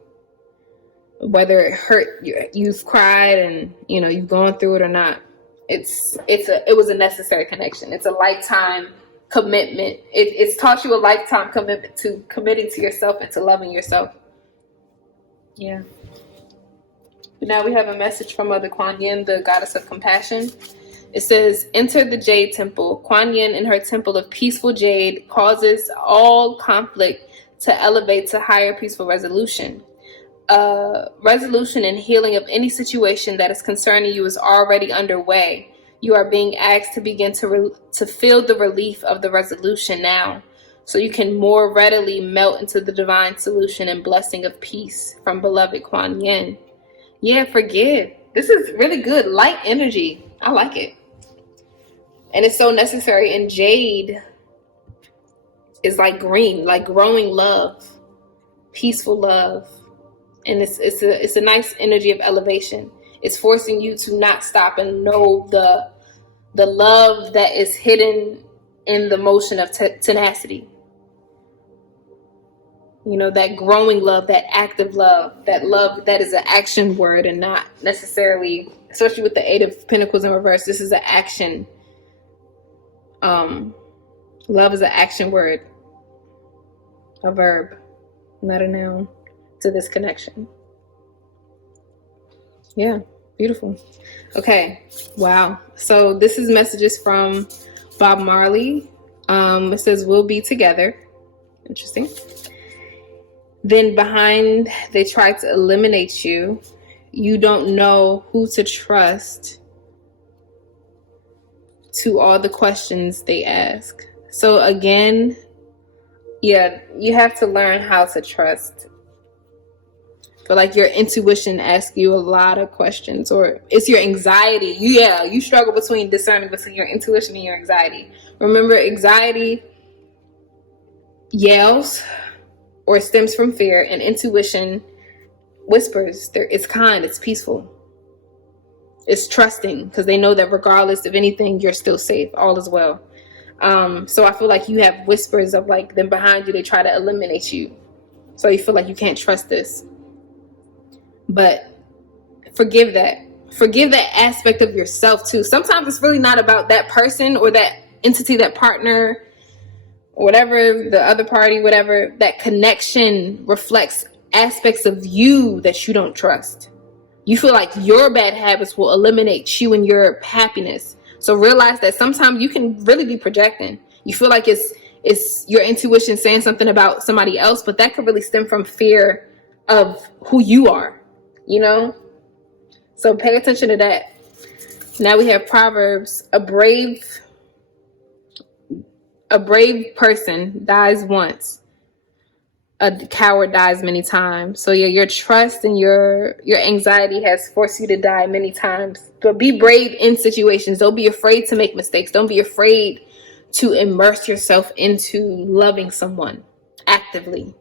Whether it hurt, you've cried, and you've gone through it or not, it was a necessary connection. It's a lifetime commitment. It's taught you a lifetime commitment to committing to yourself and to loving yourself. Yeah. Now we have a message from Mother Kuan Yin, the goddess of compassion. It says, enter the Jade Temple. Kuan Yin in her temple of peaceful jade causes all conflict to elevate to higher peaceful resolution. Resolution and healing of any situation that is concerning you is already underway. You are being asked to begin to feel the relief of the resolution now, so you can more readily melt into the divine solution and blessing of peace from beloved Kuan Yin. Yeah, forgive. This is really good, light energy. I like it. And it's so necessary. And jade is like green, like growing love, peaceful love. And it's a nice energy of elevation. It's forcing you to not stop and know the love that is hidden in the motion of tenacity. That growing love, that active love, that love that is an action word and not necessarily, especially with the Eight of Pentacles in reverse, this is an action. Love is an action word, a verb, not a noun, to this connection. Yeah, beautiful. Okay, wow. So this is messages from Bob Marley. It says, we'll be together. Interesting. Then behind, they try to eliminate you. You don't know who to trust to all the questions they ask. So again, yeah, you have to learn how to trust. But like your intuition asks you a lot of questions, or it's your anxiety. You struggle between discerning between your intuition and your anxiety. Remember, anxiety yells or stems from fear, and intuition whispers. It's kind, it's peaceful. It's trusting, because they know that regardless of anything, you're still safe. All is well. So I feel like you have whispers of like them behind you. They try to eliminate you. So you feel like you can't trust this. But forgive that. Forgive that aspect of yourself too. Sometimes it's really not about that person or that entity, that partner, whatever, the other party, whatever. That connection reflects aspects of you that you don't trust. You feel like your bad habits will eliminate you and your happiness. So realize that sometimes you can really be projecting. You feel like it's your intuition saying something about somebody else, but that could really stem from fear of who you are, So pay attention to that. Now we have Proverbs. A brave person dies once. A coward dies many times. So your trust and your anxiety has forced you to die many times. But be brave in situations. Don't be afraid to make mistakes. Don't be afraid to immerse yourself into loving someone actively,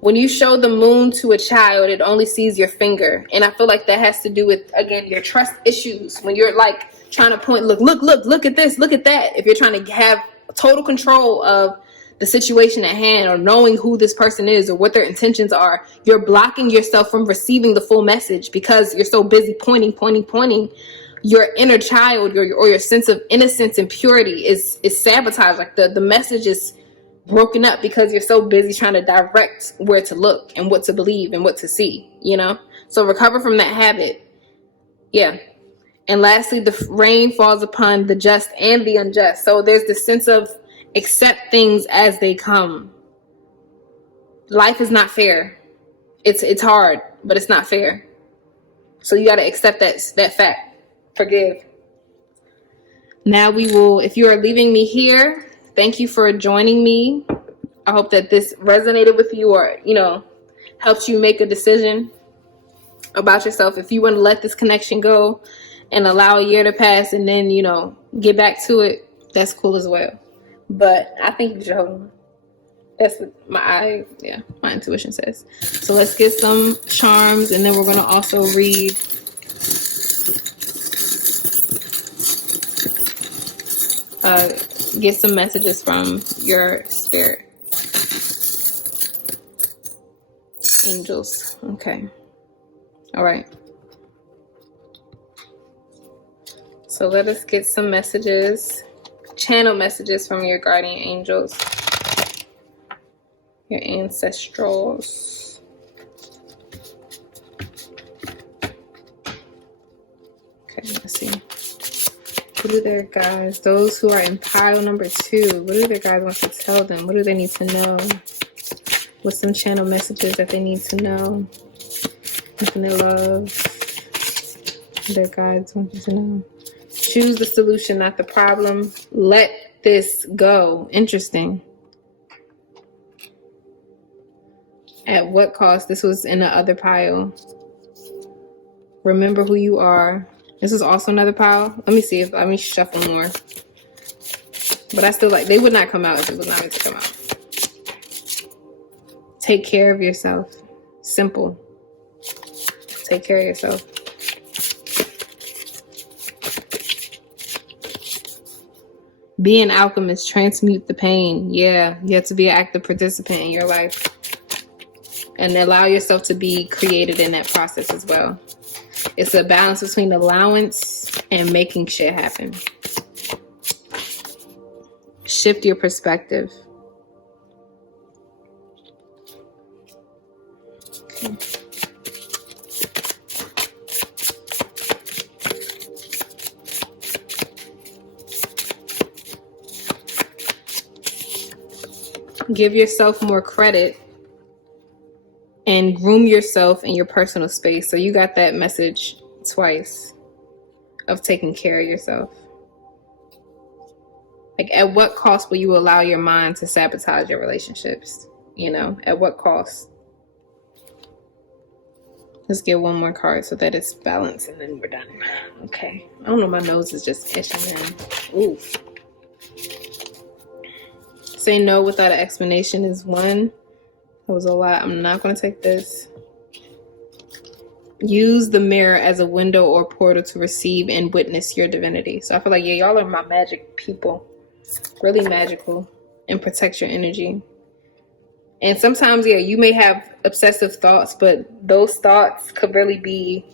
When you show the moon to a child, it only sees your finger. And I feel like that has to do with, again, your trust issues. When you're like trying to point, look at this, look at that. If you're trying to have total control of the situation at hand, or knowing who this person is or what their intentions are, you're blocking yourself from receiving the full message because you're so busy pointing. Your inner child, or your sense of innocence and purity is sabotaged. Like the message is broken up because you're so busy trying to direct where to look and what to believe and what to see, So recover from that habit. Yeah. And lastly, the rain falls upon the just and the unjust. So there's this sense of accept things as they come. Life is not fair. It's hard, but it's not fair. So you got to accept that fact. Forgive. Now we will, if you are leaving me here, thank you for joining me. I hope that this resonated with you, or, helped you make a decision. about yourself. If you want to let this connection go and allow a year to pass and then, you know, get back to it, that's cool as well. But I think you should hold on. That's what my intuition says. So let's get some charms, and then we're going to also read get some messages from your spirit angels. Okay. All right. So let us get some messages, channel messages from your guardian angels, your ancestrals. Okay, let's see. What do their guides, those who are in pile number 2, what do their guides want to tell them? What do they need to know? What's some channel messages that they need to know? Infinite love. Their guides want you to know. Choose the solution, not the problem. Let this go. Interesting. At what cost? This was in the other pile. Remember who you are. This is also another pile. Let me shuffle more. But I still like, they would not come out if it was not meant to come out. Take care of yourself. Simple. Take care of yourself. Be an alchemist. Transmute the pain. Yeah, you have to be an active participant in your life. And allow yourself to be created in that process as well. It's a balance between allowance and making shit happen. Shift your perspective. Okay. Give yourself more credit and groom yourself in your personal space. So you got that message twice of taking care of yourself. Like, at what cost will you allow your mind to sabotage your relationships? You know, at what cost? Let's get one more card so that it's balanced and then we're done. Okay. I don't know, my nose is just itching in. Ooh. Say no without an explanation is 1. That was a lot. I'm not going to take this. Use the mirror as a window or portal to receive and witness your divinity. So I feel like, yeah, y'all are my magic people. Really magical. And protect your energy. And sometimes, yeah, you may have obsessive thoughts, but those thoughts could really be,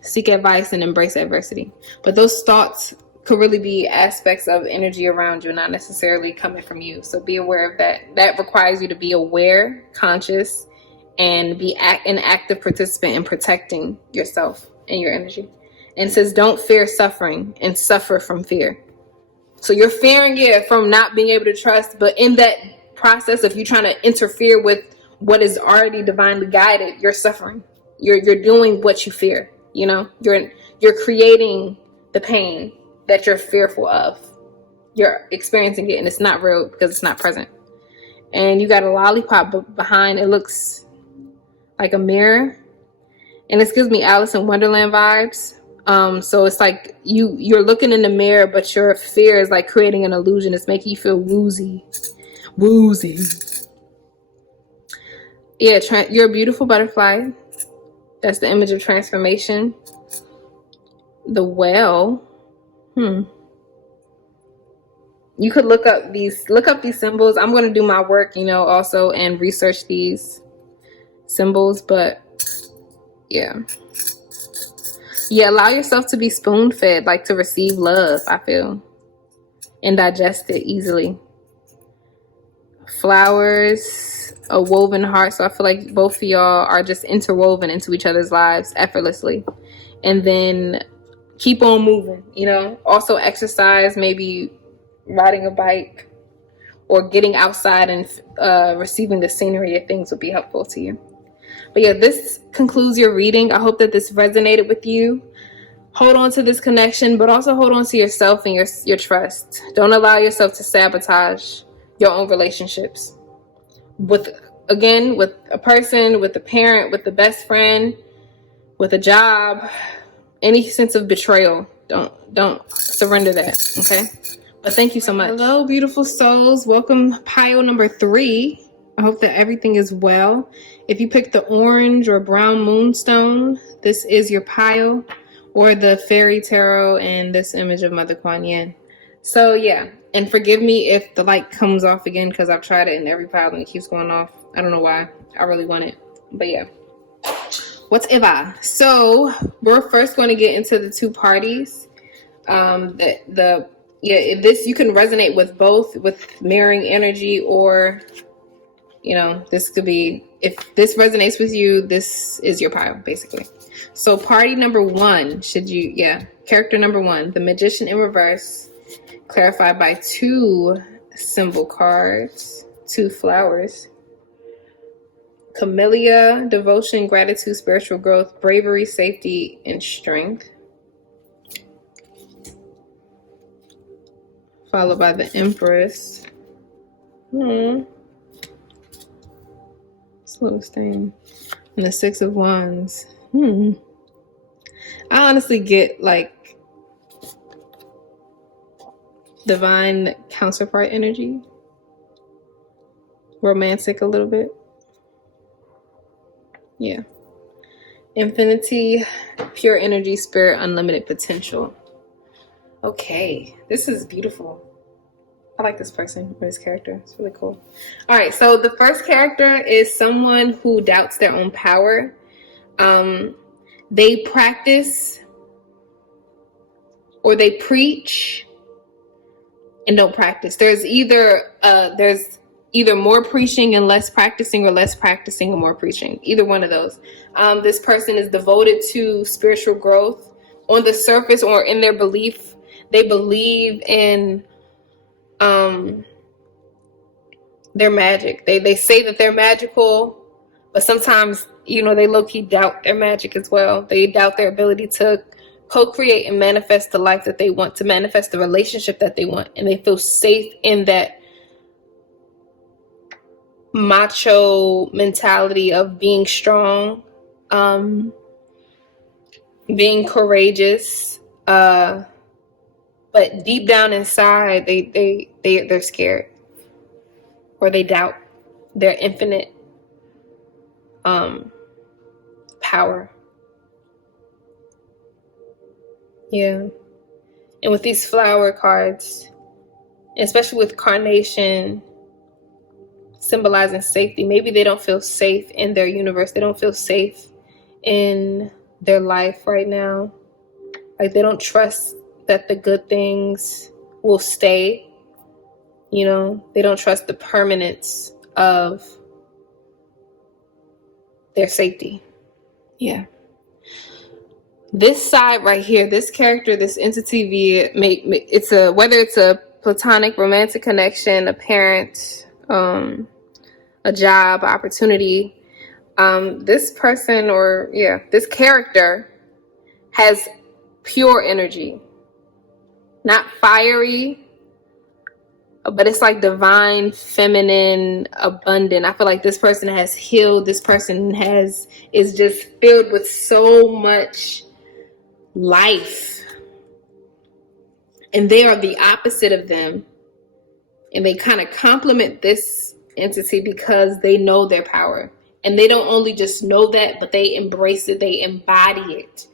seek advice and embrace adversity. But those thoughts could really be aspects of energy around you, not necessarily coming from you. So be aware of that. That requires you to be aware, conscious, and be an active participant in protecting yourself and your energy. And it says, don't fear suffering and suffer from fear. So you're fearing it from not being able to trust, but in that process of you trying to interfere with what is already divinely guided, you're suffering. You're doing what you fear. You know, you're creating the pain that you're fearful of. You're experiencing it, and it's not real because it's not present. And you got a lollipop behind. It looks like a mirror, and this gives me Alice in Wonderland vibes. So it's like you're looking in the mirror, but your fear is like creating an illusion. It's making you feel woozy. Yeah, you're a beautiful butterfly. That's the image of transformation. The whale. You could look up these symbols. I'm going to do my work, you know, also, and research these symbols. But yeah, allow yourself to be spoon fed, like to receive love, I feel, and digest it easily. Flowers, a woven heart. So I feel like both of y'all are just interwoven into each other's lives effortlessly. And then keep on moving, you know. Also exercise, maybe riding a bike or getting outside and receiving the scenery of things would be helpful to you. But yeah, this concludes your reading. I hope that this resonated with you. Hold on to this connection, but also hold on to yourself and your trust. Don't allow yourself to sabotage your own relationships. with a person, with a parent, with the best friend, with a job, any sense of betrayal. Don't surrender that, okay? But thank you so much. Hello, beautiful souls. Welcome, pile number 3. I hope that everything is well. If you picked the orange or brown moonstone, this is your pile, or the fairy tarot and this image of Mother Kuan Yin. So yeah, and forgive me if the light comes off again, because I've tried it in every pile and it keeps going off. I don't know why. I really want it, but yeah. What's Eva? So we're first going to get into the 2 parties. This, you can resonate with both, with mirroring energy, or this could be, if this resonates with you, this is your pile basically. So party number 1, character number 1, the Magician in reverse, clarified by 2 symbol cards, 2 flowers. Camellia, devotion, gratitude, spiritual growth, bravery, safety, and strength. Followed by the Empress. Slow stain. And the 6 of Wands. I honestly get like divine counterpart energy. Romantic a little bit. Yeah. Infinity, pure energy, spirit, unlimited potential. Okay, this is beautiful. I like this person or this character. It's really cool. All right, so the first character is someone who doubts their own power. They practice or they preach and don't practice. There's either more preaching and less practicing, or less practicing and more preaching. Either one of those. This person is devoted to spiritual growth. On the surface, or in their belief, they believe in their magic. They say that they're magical, but sometimes, they low-key doubt their magic as well. They doubt their ability to co-create and manifest the life that they want, to manifest the relationship that they want, and they feel safe in that macho mentality of being strong, being courageous, but deep down inside they're scared, or they doubt their infinite power. Yeah. And with these flower cards, especially with carnation symbolizing safety, maybe they don't feel safe in their universe. They don't feel safe in their life right now. Like, they don't trust that the good things will stay. They don't trust the permanence of their safety. Yeah. This side right here, this character, this entity, whether it's a platonic romantic connection, a parent, a job, opportunity, this person this character has pure energy, not fiery, but it's like divine, feminine, abundant. I feel like this person has healed. This person is just filled with so much life, and they are the opposite of them, and they kind of complement this entity because they know their power, and they don't only just know that, but they embrace it. They embody it.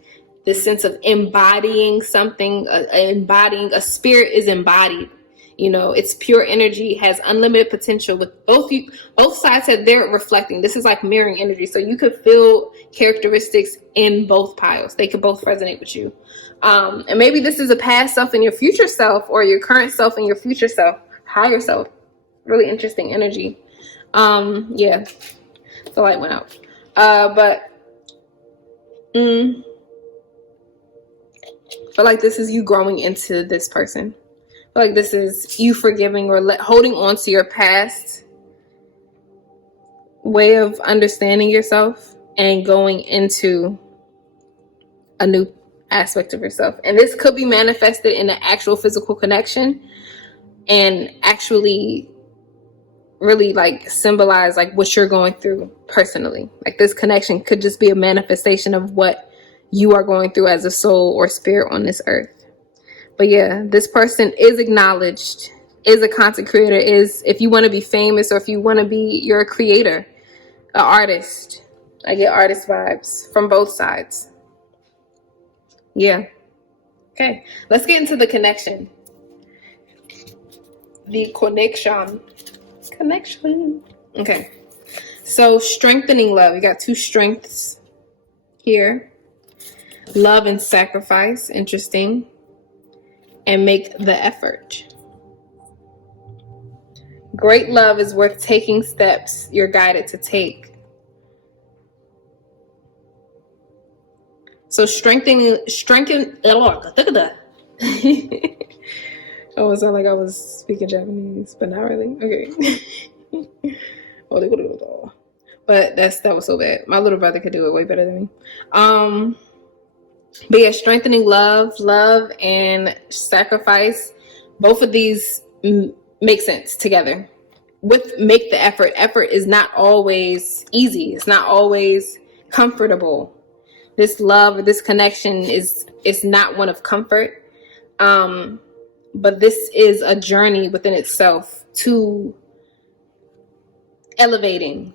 This sense of embodying something, embodying a spirit is embodied. It's pure energy, has unlimited potential. With both sides that they're reflecting. This is like mirroring energy. So you could feel characteristics in both piles. They could both resonate with you. And maybe this is a past self and your future self, or your current self and your future self, higher self. Really interesting energy. Yeah, the light went out. But I feel like this is you growing into this person. I feel like this is you forgiving or holding on to your past way of understanding yourself and going into a new aspect of yourself. And this could be manifested in an actual physical connection and actually really like symbolize like what you're going through personally. Like this connection could just be a manifestation of what you are going through as a soul or spirit on this earth. But yeah, this person is acknowledged, is a content creator, is, if you want to be famous or if you want to be, you're a creator, an artist. I get artist vibes from both sides. Yeah. Okay, let's get into the connection. The connection. Okay, so strengthening love. You got two strengths here. Love and sacrifice. Interesting. And make the effort. Great love is worth taking steps you're guided to take. So strengthen. Look at that. I almost sound like I was speaking Japanese, but not really. Okay. But that was so bad. My little brother could do it way better than me. But yeah, strengthening love and sacrifice. Both of these make sense together. With make the effort. Effort is not always easy. It's not always comfortable. This love or this connection is not one of comfort. But this is a journey within itself to elevation.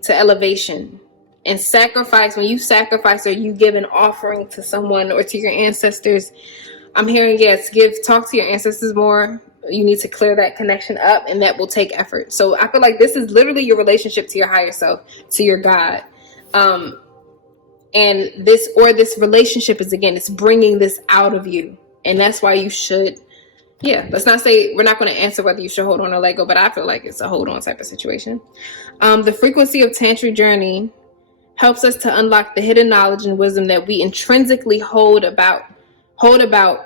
And sacrifice, when you sacrifice or you give an offering to someone or to your ancestors, I'm hearing, yes, talk to your ancestors more. You need to clear that connection up, and that will take effort. So I feel like this is literally your relationship to your higher self, to your God. And this relationship is, again, it's bringing this out of you. And that's why you should, let's not say, we're not going to answer whether you should hold on or let go, but I feel like it's a hold on type of situation. The frequency of Tantric journey helps us to unlock the hidden knowledge and wisdom that we intrinsically hold about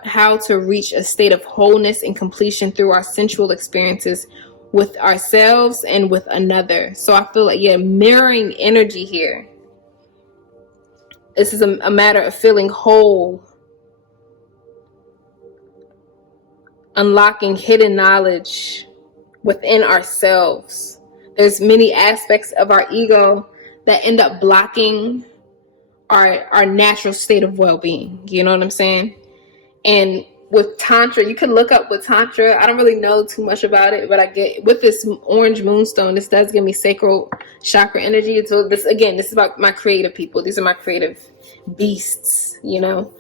how to reach a state of wholeness and completion through our sensual experiences with ourselves and with another. So I feel like, mirroring energy here. This is a matter of feeling whole, unlocking hidden knowledge within ourselves. There's many aspects of our ego that end up blocking our natural state of well-being. You know what I'm saying? And with Tantra, you can look up with Tantra. I don't really know too much about it, but I get with this orange moonstone, this does give me sacral chakra energy. So this is about my creative people. These are my creative beasts, you know?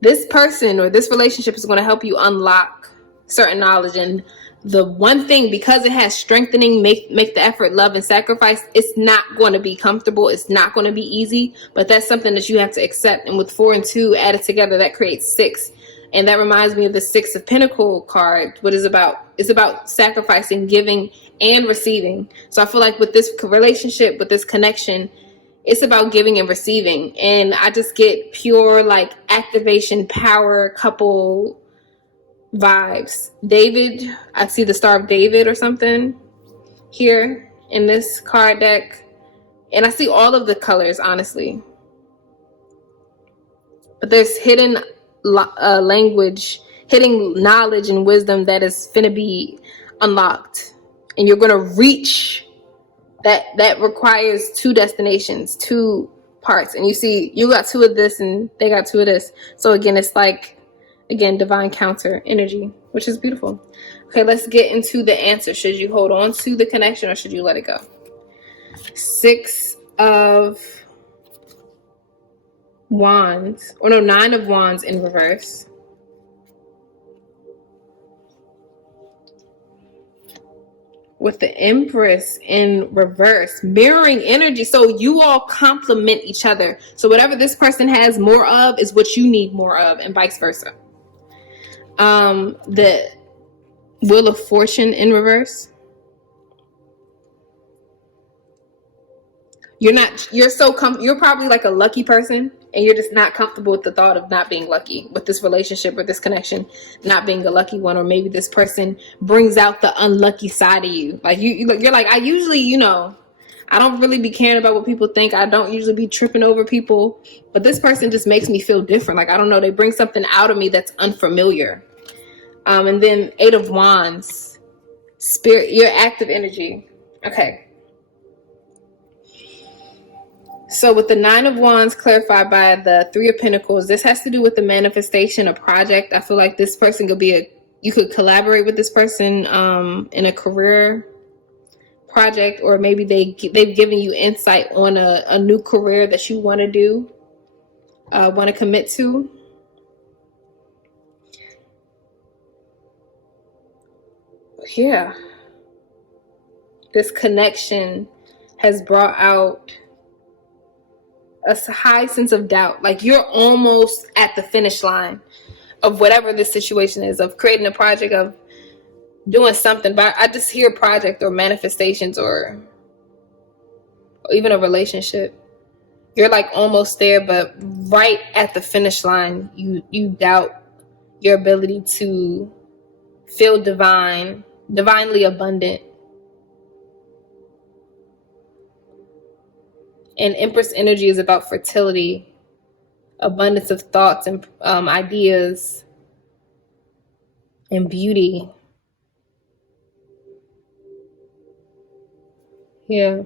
This person or this relationship is going to help you unlock certain knowledge. And the one thing, because it has strengthening, make the effort, love, and sacrifice, it's not going to be comfortable. It's not going to be easy, but that's something that you have to accept. And with 4 and 2 added together, that creates 6. And that reminds me of the 6 of Pentacle card. It's about sacrificing, giving, and receiving. So I feel like with this relationship, with this connection, it's about giving and receiving. And I just get pure like activation, power, couple vibes. David, I see the Star of David or something here in this card deck, and I see all of the colors, honestly, but there's hidden language, hidden knowledge and wisdom that is finna be unlocked, and you're gonna reach that requires 2 destinations, 2 parts. And you see, you got 2 of this and they got 2 of this. So again, it's like, divine counter energy, which is beautiful. Okay, let's get into the answer. Should you hold on to the connection or should you let it go? 6 of Wands, 9 of Wands in reverse. With the Empress in reverse, mirroring energy. So you all complement each other. So whatever this person has more of is what you need more of, and vice versa. The Wheel of Fortune in reverse. You're probably like a lucky person, and you're just not comfortable with the thought of not being lucky with this relationship or this connection, not being a lucky one. Or maybe this person brings out the unlucky side of you. Like you're like, I usually, I don't really be caring about what people think. I don't usually be tripping over people, but this person just makes me feel different. Like, I don't know, they bring something out of me that's unfamiliar. And then 8 of Wands, Spirit, your active energy. Okay. So with the 9 of Wands clarified by the 3 of Pentacles, this has to do with the manifestation, a project. I feel like this person could be you could collaborate with this person in a career project, or maybe they've given you insight on a new career that you want to do, want to commit to. Yeah. This connection has brought out a high sense of doubt. Like you're almost at the finish line of whatever this situation is, of creating a project, of doing something. But I just hear project or manifestations or even a relationship. You're like almost there, but right at the finish line, you doubt your ability to feel divinely abundant. And Empress energy is about fertility, abundance of thoughts and ideas, and beauty. Yeah.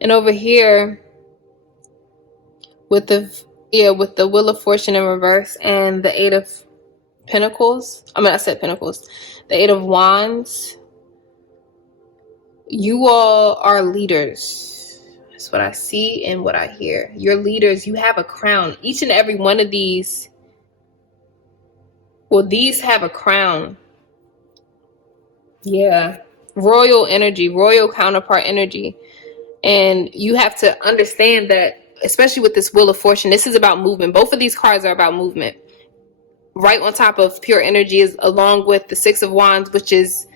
And over here, with the Wheel of Fortune in reverse and the 8 of Pentacles. I said Pentacles. The 8 of Wands. You all are leaders. That's what I see and what I hear. You're leaders. You have a crown. Each and every one of these. Well, these have a crown. Yeah. Royal energy, royal counterpart energy. And you have to understand that, especially with this Wheel of Fortune, this is about movement. Both of these cards are about movement. Right on top of pure energy is along with the 6 of Wands, which is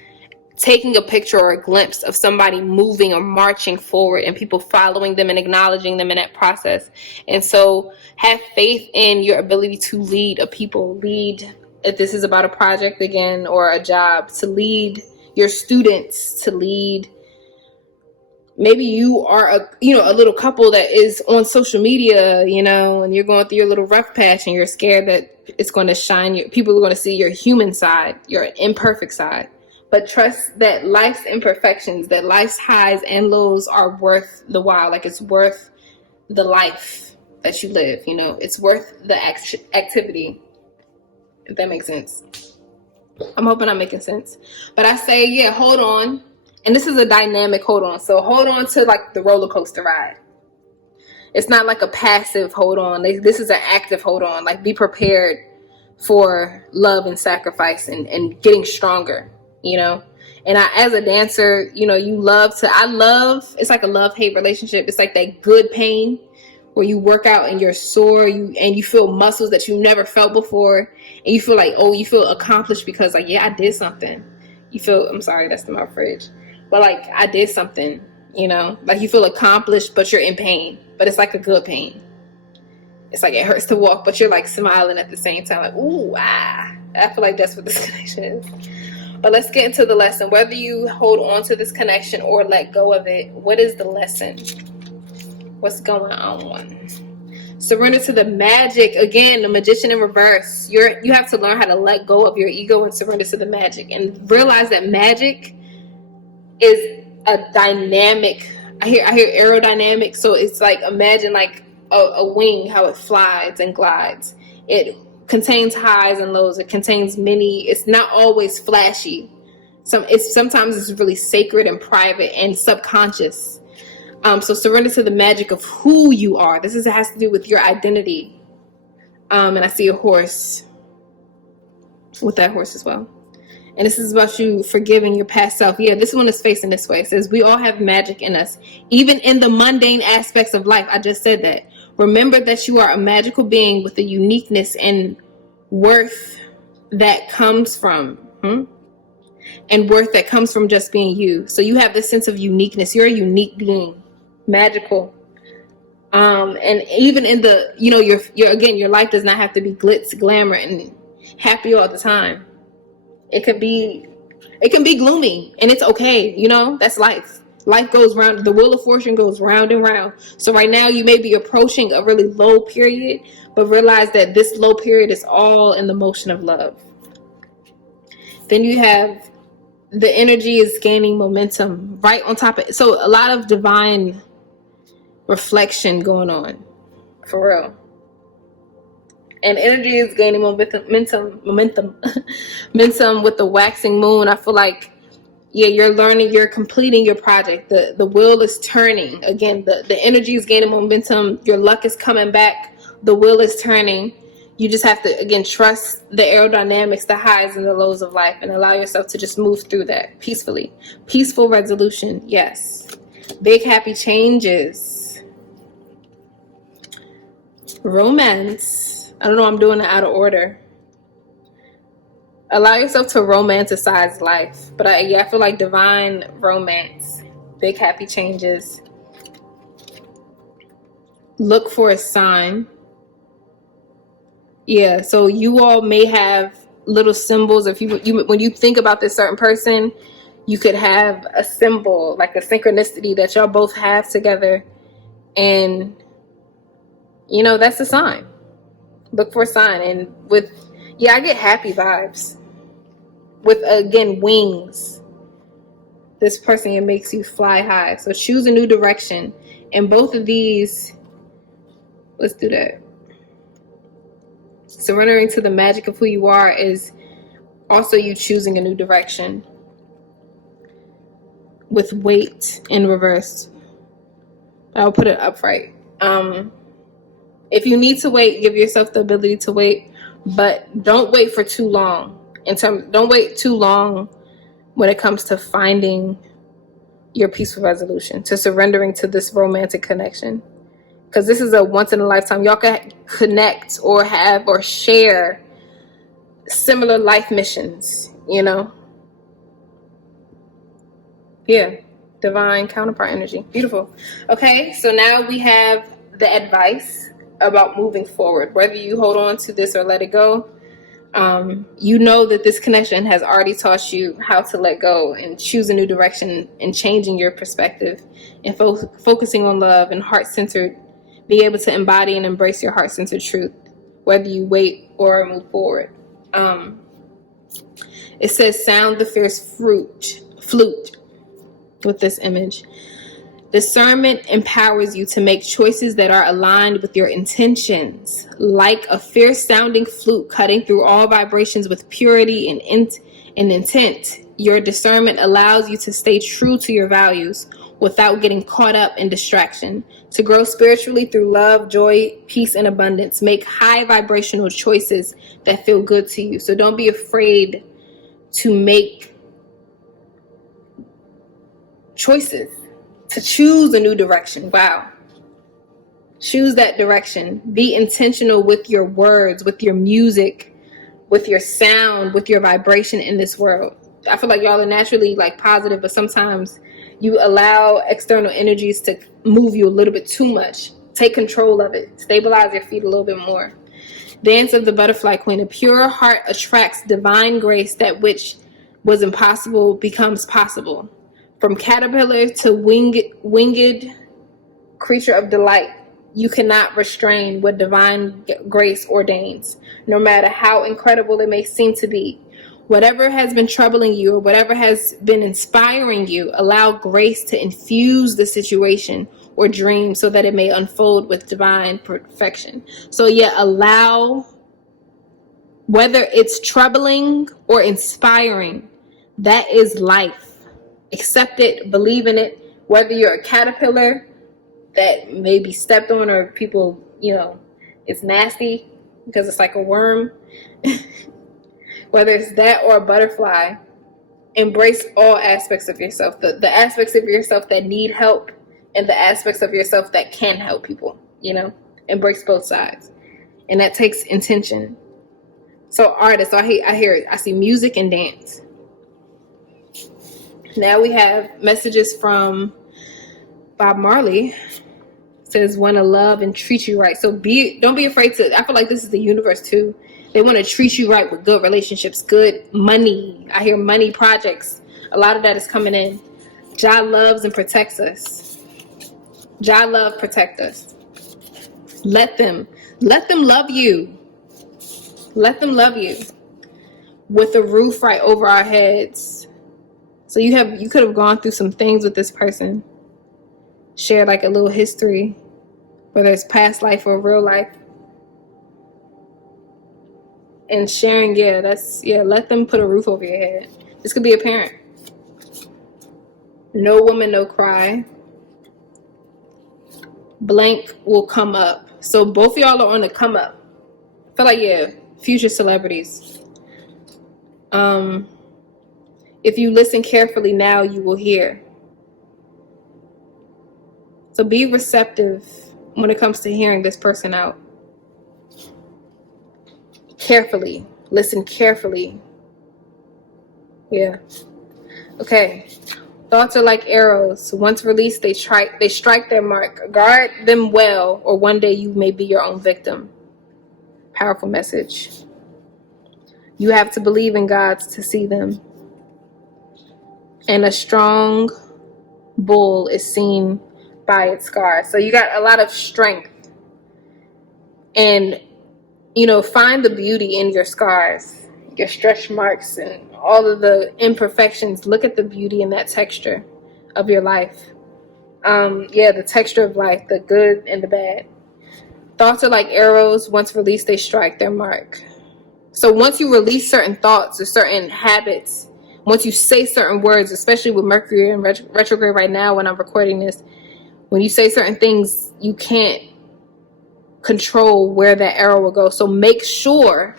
taking a picture or a glimpse of somebody moving or marching forward and people following them and acknowledging them in that process. And so have faith in your ability to lead a people, lead, if this is about a project again or a job, to lead your students, to lead. Maybe you are a little couple that is on social media, and you're going through your little rough patch and you're scared that it's going to shine. People are going to see your human side, your imperfect side. But trust that life's imperfections, that life's highs and lows are worth the while. Like it's worth the life that you live, it's worth the activity, if that makes sense. I'm hoping I'm making sense. But I say, yeah, hold on. And this is a dynamic hold on. So hold on to like the roller coaster ride. It's not like a passive hold on. This is an active hold on. Like be prepared for love and sacrifice and getting stronger, And as a dancer, it's like a love-hate relationship. It's like that good pain where you work out and you're sore, and you feel muscles that you never felt before. And you feel like, you feel accomplished because like, yeah, I did something. I'm sorry, that's in my fridge. But like I did something, like you feel accomplished, but you're in pain, but it's like a good pain. It's like it hurts to walk, but you're like smiling at the same time. Like, ooh, I feel like that's what this connection is. But let's get into the lesson. Whether you hold on to this connection or let go of it, what is the lesson? What's going on? Surrender to the magic. Again, the Magician in reverse. You have to learn how to let go of your ego and surrender to the magic. And realize that magic is a dynamic. I hear aerodynamic. So it's like, imagine like a wing, how it flies and glides. It contains highs and lows. It contains it's not always flashy. Sometimes it's really sacred and private and subconscious. So surrender to the magic of who you are. This has to do with your identity. And I see a horse with that horse as well. And this is about you forgiving your past self. Yeah, this one is facing this way. It says, we all have magic in us, even in the mundane aspects of life. I just said that. Remember that you are a magical being with a uniqueness and worth that comes from, and worth that comes from just being you. So you have this sense of uniqueness. You're a unique being, magical. And even in the, your life does not have to be glitz, glamour, and happy all the time. It can be gloomy, and it's okay. That's life. Life goes round. The Wheel of Fortune goes round and round. So right now you may be approaching a really low period, but realize that this low period is all in the motion of love. Then you have the energy is gaining momentum right on top of it. So a lot of divine reflection going on, for real. And energy is gaining momentum with the waxing moon. I feel like, yeah, you're learning, you're completing your project. The wheel is turning. Again, the energy is gaining momentum. Your luck is coming back. The wheel is turning. You just have to, again, trust the aerodynamics, the highs and the lows of life, and allow yourself to just move through that peacefully. Peaceful resolution, yes. Big happy changes. Romance. I don't know, I'm doing it out of order. Allow yourself to romanticize life. But I feel like divine romance. Big happy changes. Look for a sign. Yeah, so you all may have little symbols. If you when you think about this certain person, you could have a symbol, like a synchronicity that y'all both have together. And, you know, that's a sign. Look for a sign. And I get happy vibes. With, again, wings. This person, it makes you fly high. So choose a new direction. And both of these, let's do that. Surrendering to the magic of who you are is also you choosing a new direction. With weight in reverse. I'll put it upright. If you need to wait, give yourself the ability to wait, but don't wait for too long. Don't wait too long when it comes to finding your peaceful resolution, to surrendering to this romantic connection. Because this is a once in a lifetime. Y'all can connect or have or share similar life missions, you know? Yeah. Divine counterpart energy. Beautiful. Okay, so now we have the advice about moving forward. Whether you hold on to this or let it go, you know that this connection has already taught you how to let go and choose a new direction and changing your perspective and focusing on love and heart-centered, be able to embody and embrace your heart-centered truth, whether you wait or move forward. It says, sound the fierce flute with this image. Discernment empowers you to make choices that are aligned with your intentions, like a fierce-sounding flute cutting through all vibrations with purity and intent. Your discernment allows you to stay true to your values without getting caught up in distraction, to grow spiritually through love, joy, peace, and abundance. Make high vibrational choices that feel good to you. So don't be afraid to make choices. To choose a new direction. Wow. Choose that direction. Be intentional with your words, with your music, with your sound, with your vibration in this world. I feel like y'all are naturally like positive, but sometimes you allow external energies to move you a little bit too much. Take control of it. Stabilize your feet a little bit more. Dance of the Butterfly Queen. A pure heart attracts divine grace. That which was impossible becomes possible. From caterpillar to winged creature of delight, you cannot restrain what divine grace ordains, no matter how incredible it may seem to be. Whatever has been troubling you or whatever has been inspiring you, allow grace to infuse the situation or dream so that it may unfold with divine perfection. So yeah, allow, whether it's troubling or inspiring, that is life. Accept it, believe in it. Whether you're a caterpillar that may be stepped on or people, you know, it's nasty because it's like a worm. Whether it's that or a butterfly, embrace all aspects of yourself. The aspects of yourself that need help and the aspects of yourself that can help people, you know. Embrace both sides. And that takes intention. So artists, I hear it. I see music and dance. Now we have messages from Bob Marley. It says, want to love and treat you right. So don't be afraid to, I feel like this is the universe too. They want to treat you right with good relationships, good money. I hear money projects. A lot of that is coming in. Jah loves and protects us. Jah love, protect us. Let them love you. Let them love you. with a roof right over our heads. So you could have gone through some things with this person, shared like a little history, whether it's past life or real life. And sharing, let them put a roof over your head. This could be a parent. No woman, no cry. Blank will come up. So both of y'all are on the come up. I feel like, future celebrities. If you listen carefully now, you will hear. So be receptive when it comes to hearing this person out. Carefully. Listen carefully. Yeah. Okay. Thoughts are like arrows. Once released, they strike their mark. Guard them well, or one day you may be your own victim. Powerful message. You have to believe in God to see them. And a strong bull is seen by its scars. So you got a lot of strength. And, find the beauty in your scars, your stretch marks, and all of the imperfections. Look at the beauty in that texture of your life. The texture of life, the good and the bad. Thoughts are like arrows. Once released, they strike their mark. So once you release certain thoughts or certain habits, once you say certain words, especially with Mercury in retrograde right now when I'm recording this, when you say certain things, you can't control where that arrow will go. So make sure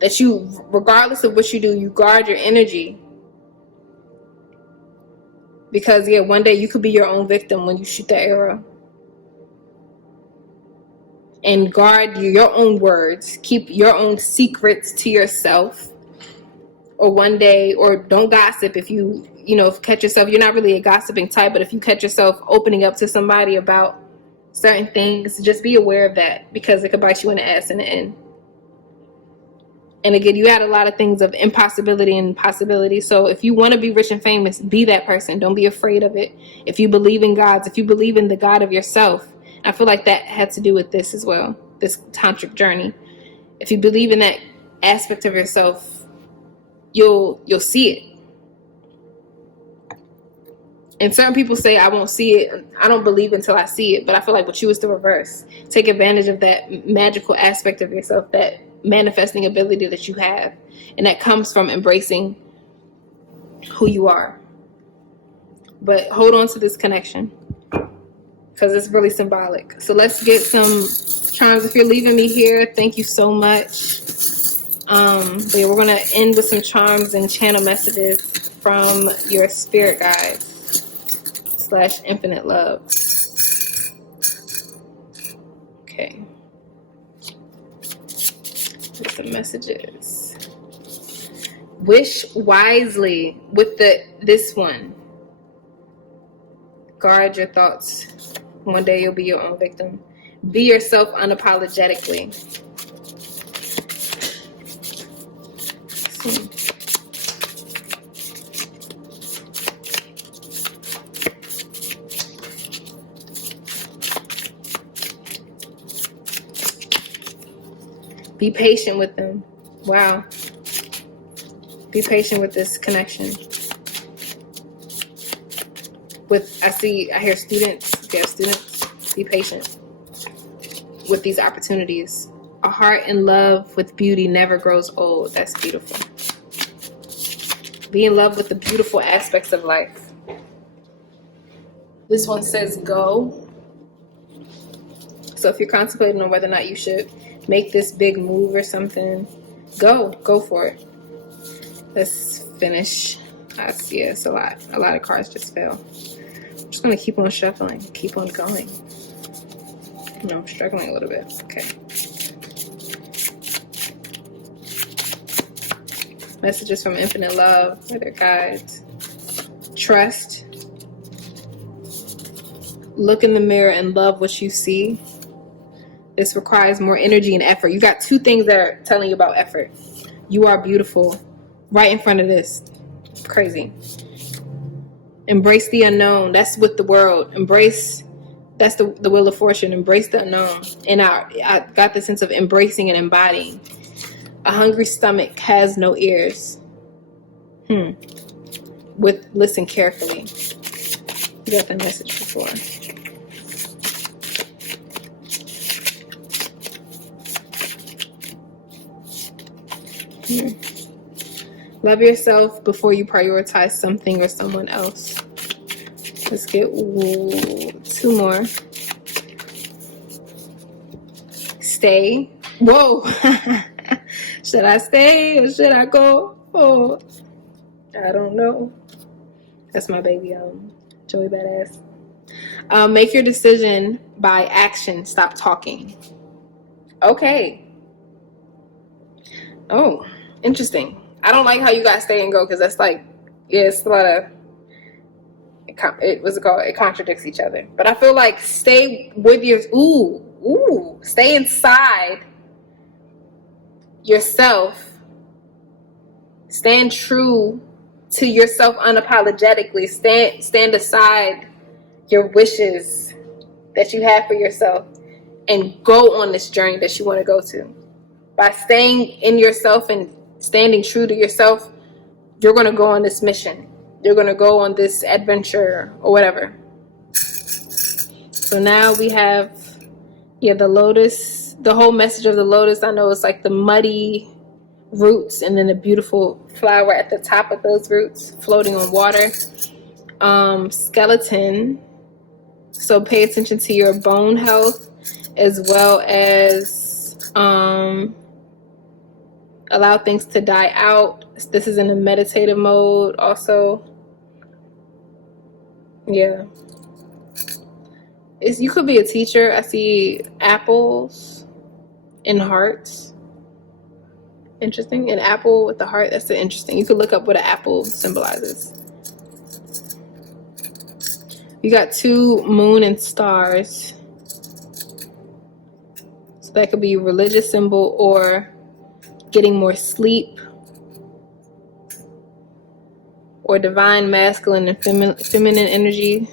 that you, regardless of what you do, you guard your energy. Because, one day you could be your own victim when you shoot that arrow. And guard your own words. Keep your own secrets to yourself. Or one day, or don't gossip if you catch yourself, you're not really a gossiping type, but if you catch yourself opening up to somebody about certain things, just be aware of that, because it could bite you in the ass in the end. And again, you had a lot of things of impossibility and possibility. So if you want to be rich and famous, be that person. Don't be afraid of it. If you believe in gods, if you believe in the God of yourself, I feel like that had to do with this as well, this tantric journey. If you believe in that aspect of yourself, you'll see it. And certain people say, I won't see it. I don't believe until I see it. But I feel like with you, it's the reverse. Take advantage of that magical aspect of yourself, that manifesting ability that you have. And that comes from embracing who you are. But hold on to this connection, because it's really symbolic. So let's get some charms. If you're leaving me here, thank you so much. But we're going to end with some charms and channel messages from your spirit guides / infinite love. Okay. Here's some messages. Wish wisely with this one. Guard your thoughts. One day you'll be your own victim. Be yourself unapologetically. Be patient with them. Wow. Be patient with this connection. I hear students. If you have students, be patient with these opportunities. A heart in love with beauty never grows old. That's beautiful. Be in love with the beautiful aspects of life. This one says go. So if you're contemplating on whether or not you should make this big move or something, go for it. Let's finish. I see it's a lot of cards just fell. I'm just going to keep on shuffling, keep on going. I'm struggling a little bit. Okay. Messages from infinite love, or their guides. Trust. Look in the mirror and love what you see. This requires more energy and effort. You got two things that are telling you about effort. You are beautiful. Right in front of this. Crazy. Embrace the unknown. That's with the world. That's the wheel of fortune. Embrace the unknown. And I got the sense of embracing and embodying. A hungry stomach has no ears. Listen carefully. You got the message before. Love yourself before you prioritize something or someone else. Let's get 2 more. Stay. Whoa. Should I stay or should I go? Oh, I don't know. That's my baby, Joey Badass. Make your decision by action. Stop talking. Okay. Oh, interesting. I don't like how you got stay and go, because that's like, yeah, it's a lot of, it contradicts each other. But I feel like stay with your, stay inside yourself. Stand true to yourself unapologetically. Stand aside your wishes that you have for yourself and go on this journey that you want to go to. By staying in yourself and standing true to yourself, you're going to go on this mission. You're going to go on this adventure or whatever. So now we have, the lotus, the whole message of the lotus. I know it's like the muddy roots and then a beautiful flower at the top of those roots floating on water. Skeleton. So pay attention to your bone health, as well as allow things to die out. This is in a meditative mode also. Yeah. You could be a teacher. I see apples and hearts. Interesting. An apple with the heart. That's interesting. You could look up what an apple symbolizes. You got 2 moon and stars. So that could be a religious symbol or getting more sleep, or divine masculine and feminine energy.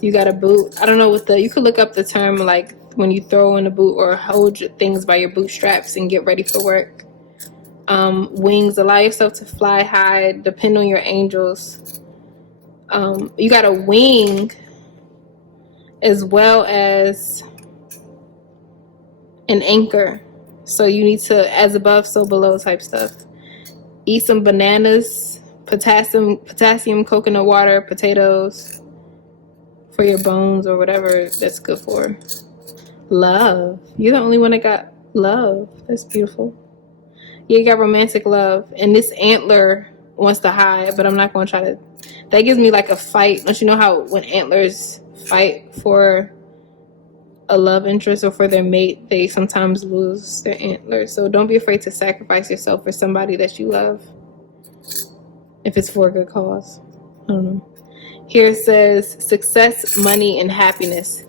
You got a boot. I don't know you could look up the term like when you throw in a boot or hold things by your bootstraps and get ready for work. Wings. Allow yourself to fly high. Depend on your angels. You got a wing, as well as an anchor. So you need to, as above, so below type stuff. Eat some bananas, potassium, coconut water, potatoes for your bones or whatever that's good for. Love. You're the only one that got love. That's beautiful. Yeah, you got romantic love. And this antler wants to hide, but I'm not going to try to. That gives me like a fight. Don't you know how when antlers fight for a love interest or for their mate, they sometimes lose their antlers? So don't be afraid to sacrifice yourself for somebody that you love, if it's for a good cause. I don't know. Here it says success, money, and happiness.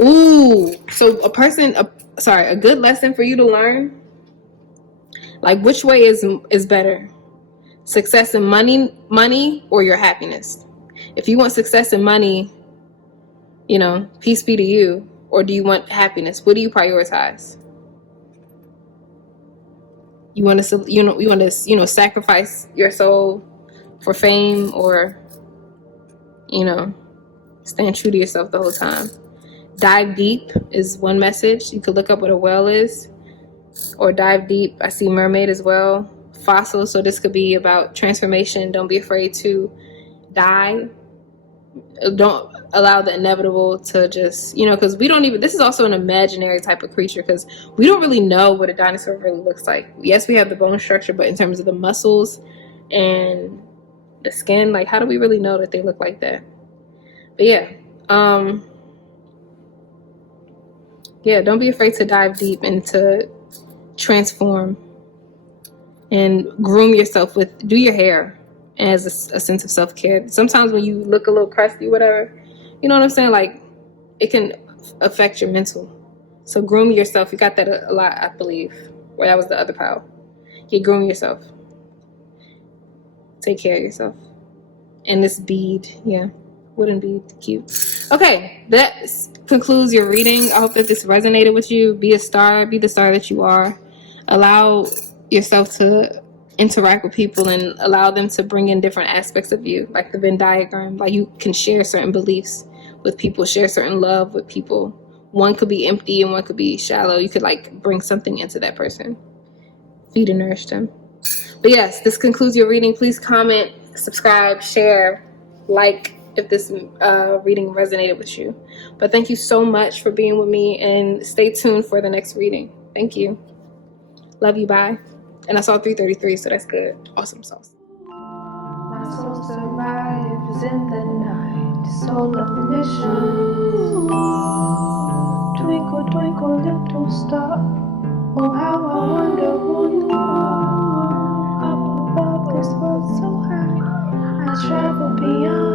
Ooh, so a good lesson for you to learn. Like, which way is better? Success and money, or your happiness? If you want success and money, peace be to you. Or do you want happiness? What do you prioritize? You want to, sacrifice your soul for fame, or, stand true to yourself the whole time? Dive deep is one message. You could look up what a whale is, or dive deep. I see mermaid as well. Fossil. So this could be about transformation. Don't be afraid to die. Don't allow the inevitable to just, because we don't even, this is also an imaginary type of creature, because we don't really know what a dinosaur really looks like. Yes, we have the bone structure, but in terms of the muscles and the skin, like, how do we really know that they look like that? But don't be afraid to dive deep and to transform and groom yourself do your hair as a sense of self-care. Sometimes when you look a little crusty, whatever, you know what I'm saying? Like, it can affect your mental. So groom yourself. You got that a lot, I believe. Or that was the other pile. You groom yourself. Take care of yourself. And this bead, wooden bead, cute. Okay, that concludes your reading. I hope that this resonated with you. Be a star. Be the star that you are. Allow yourself to interact with people and allow them to bring in different aspects of you, like the Venn diagram. Like you can share certain beliefs with people, share certain love with people. One could be empty and one could be shallow. You could like bring something into that person, feed and nourish them. But yes, this concludes your reading. Please comment, subscribe, share, like if this reading resonated with you. But thank you so much for being with me, and stay tuned for the next reading. Thank you. Love you. Bye. And I saw 333, so that's good. Awesome sauce. My soul survives in the night, soul of mission. Twinkle, twinkle, little star, oh how I wonder who you are. Up above this world so high, I travel beyond.